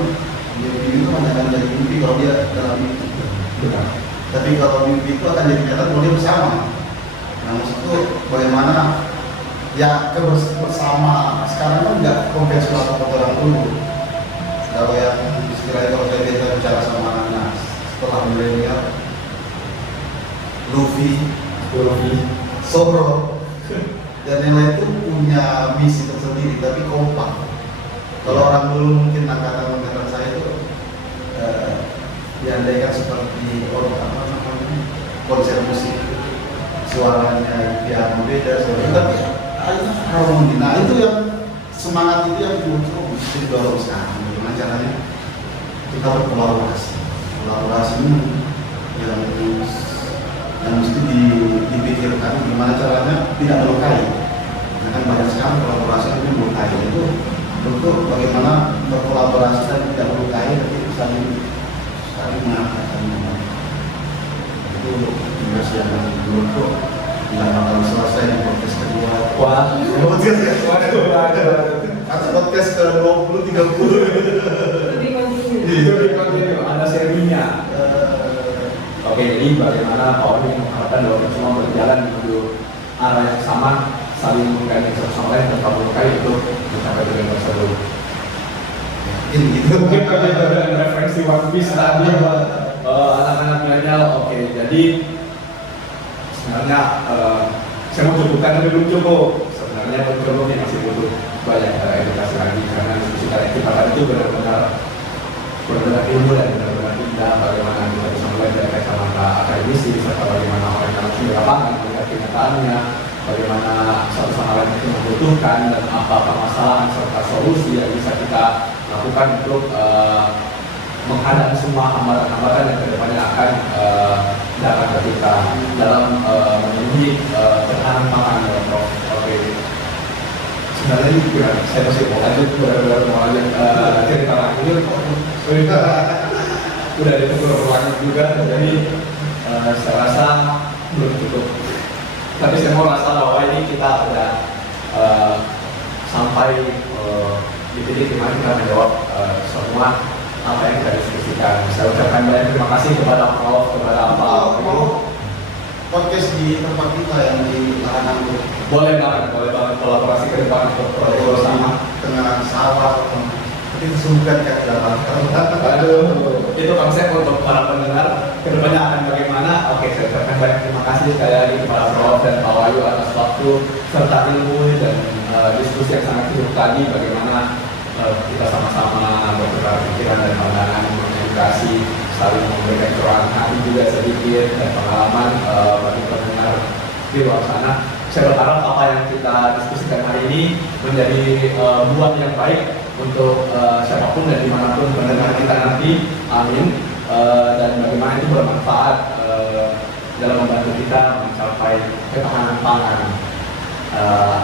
mimpi itu hanya akan jadi mimpi kalau dia dalam mimpi. Benar. Tapi kalau mimpi itu akan jadi kenyataan kalau dia bersama. Nah maksudku bagaimana ya bersama sekarang kan nggak konvensional seperti orang dulu. Kalau yang istilahnya kalau saya bicara sama anak setelah milenial, Luffy, Zoro, dan yang lain itu punya misi tersendiri tapi kompak. Kalau orang dulu mungkin angkatan saya itu diandaikan seperti orang apa namanya konser musik, suaranya piano beda, tapi akhirnya harmoni. Nah itu yang semangat itu yang muncul di dalam sekarang. Bagaimana caranya kita berkolaborasi ini yang mesti dipikirkan gimana caranya tidak melukai. Nah, kan banyak sekali kolaborasi itu melukai, itu untuk bagaimana berkolaborasi dan tidak melukai tapi saling mengatakan itu tugas yang menurutku tidak akan selesai di podcast kedua. Wah, Atau podcast ke 20 30 Lebih kontinu. itu ada serinya. Oke, jadi bagaimana Pak Wali mengharapkan bahwa kita semua berjalan menuju arah yang sama, saling menggandeng satu sama lain dan kalau melukai itu mencapai tujuan tersebut. gitu. Mungkin ada referensi One Piece tadi anak-anak milenial. Oke, jadi sebenarnya saya mau cukupkan tapi belum cukup. Sebenarnya belum cukup nih, masih butuh banyak edukasi lagi karena diskusi kita tadi itu benar-benar ilmu dan benar-benar indah bagaimana kita bisa mulai dari kacamata akademisi serta bagaimana orang yang langsung di lapangan melihat kenyataannya, bagaimana satu sama lain itu membutuhkan dan apa permasalahan serta solusi yang bisa kita lakukan untuk menghadapi semua hambatan-hambatan yang kedepannya akan datang ke kita dalam memenuhi ketahanan pangan ya Prof. Oke. Sebenarnya ini gimana? Saya masih mau lanjut benar-benar mau lanjut cerita lagi. Udah ditegur ruangan juga, jadi saya rasa belum cukup. Tapi saya mau rasa bahwa ini kita udah sampai di titik dimana kita menjawab semua apa yang kita diskusikan. Saya ucapkan banyak terima kasih kepada Prof, kepada Pak. Podcast di tempat kita yang di lahan anggur. Boleh banget kolaborasi ke depan untuk proyek sama Tengah sawah, tapi kesulitan kayak dalam. Aduh, itu konsep untuk para pendengar kedepannya akan bagaimana. Oke, saya ucapkan banyak terima kasih sekali lagi kepada Prof dan Pak Wahyu atas waktu serta ilmu dan diskusi yang sangat hidup tadi bagaimana kita sama-sama bertukar pikiran dan pandangan mengedukasi, saling memberikan curahan hati juga sedikit dan pengalaman bagi pendengar di luar sana. Saya berharap apa yang kita diskusikan hari ini menjadi buah yang baik untuk siapapun dan dimanapun pendengar kita nanti, amin. Dan bagaimana itu bermanfaat dalam membantu kita mencapai ketahanan pangan.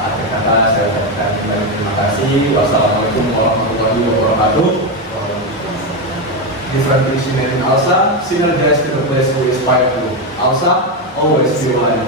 Akhir kata saya ucapkan banyak terima kasih. Wassalamualaikum warahmatullahi wabarakatuh. Different vision in ALSA, synergize to the place who inspire you. ALSA, always be one.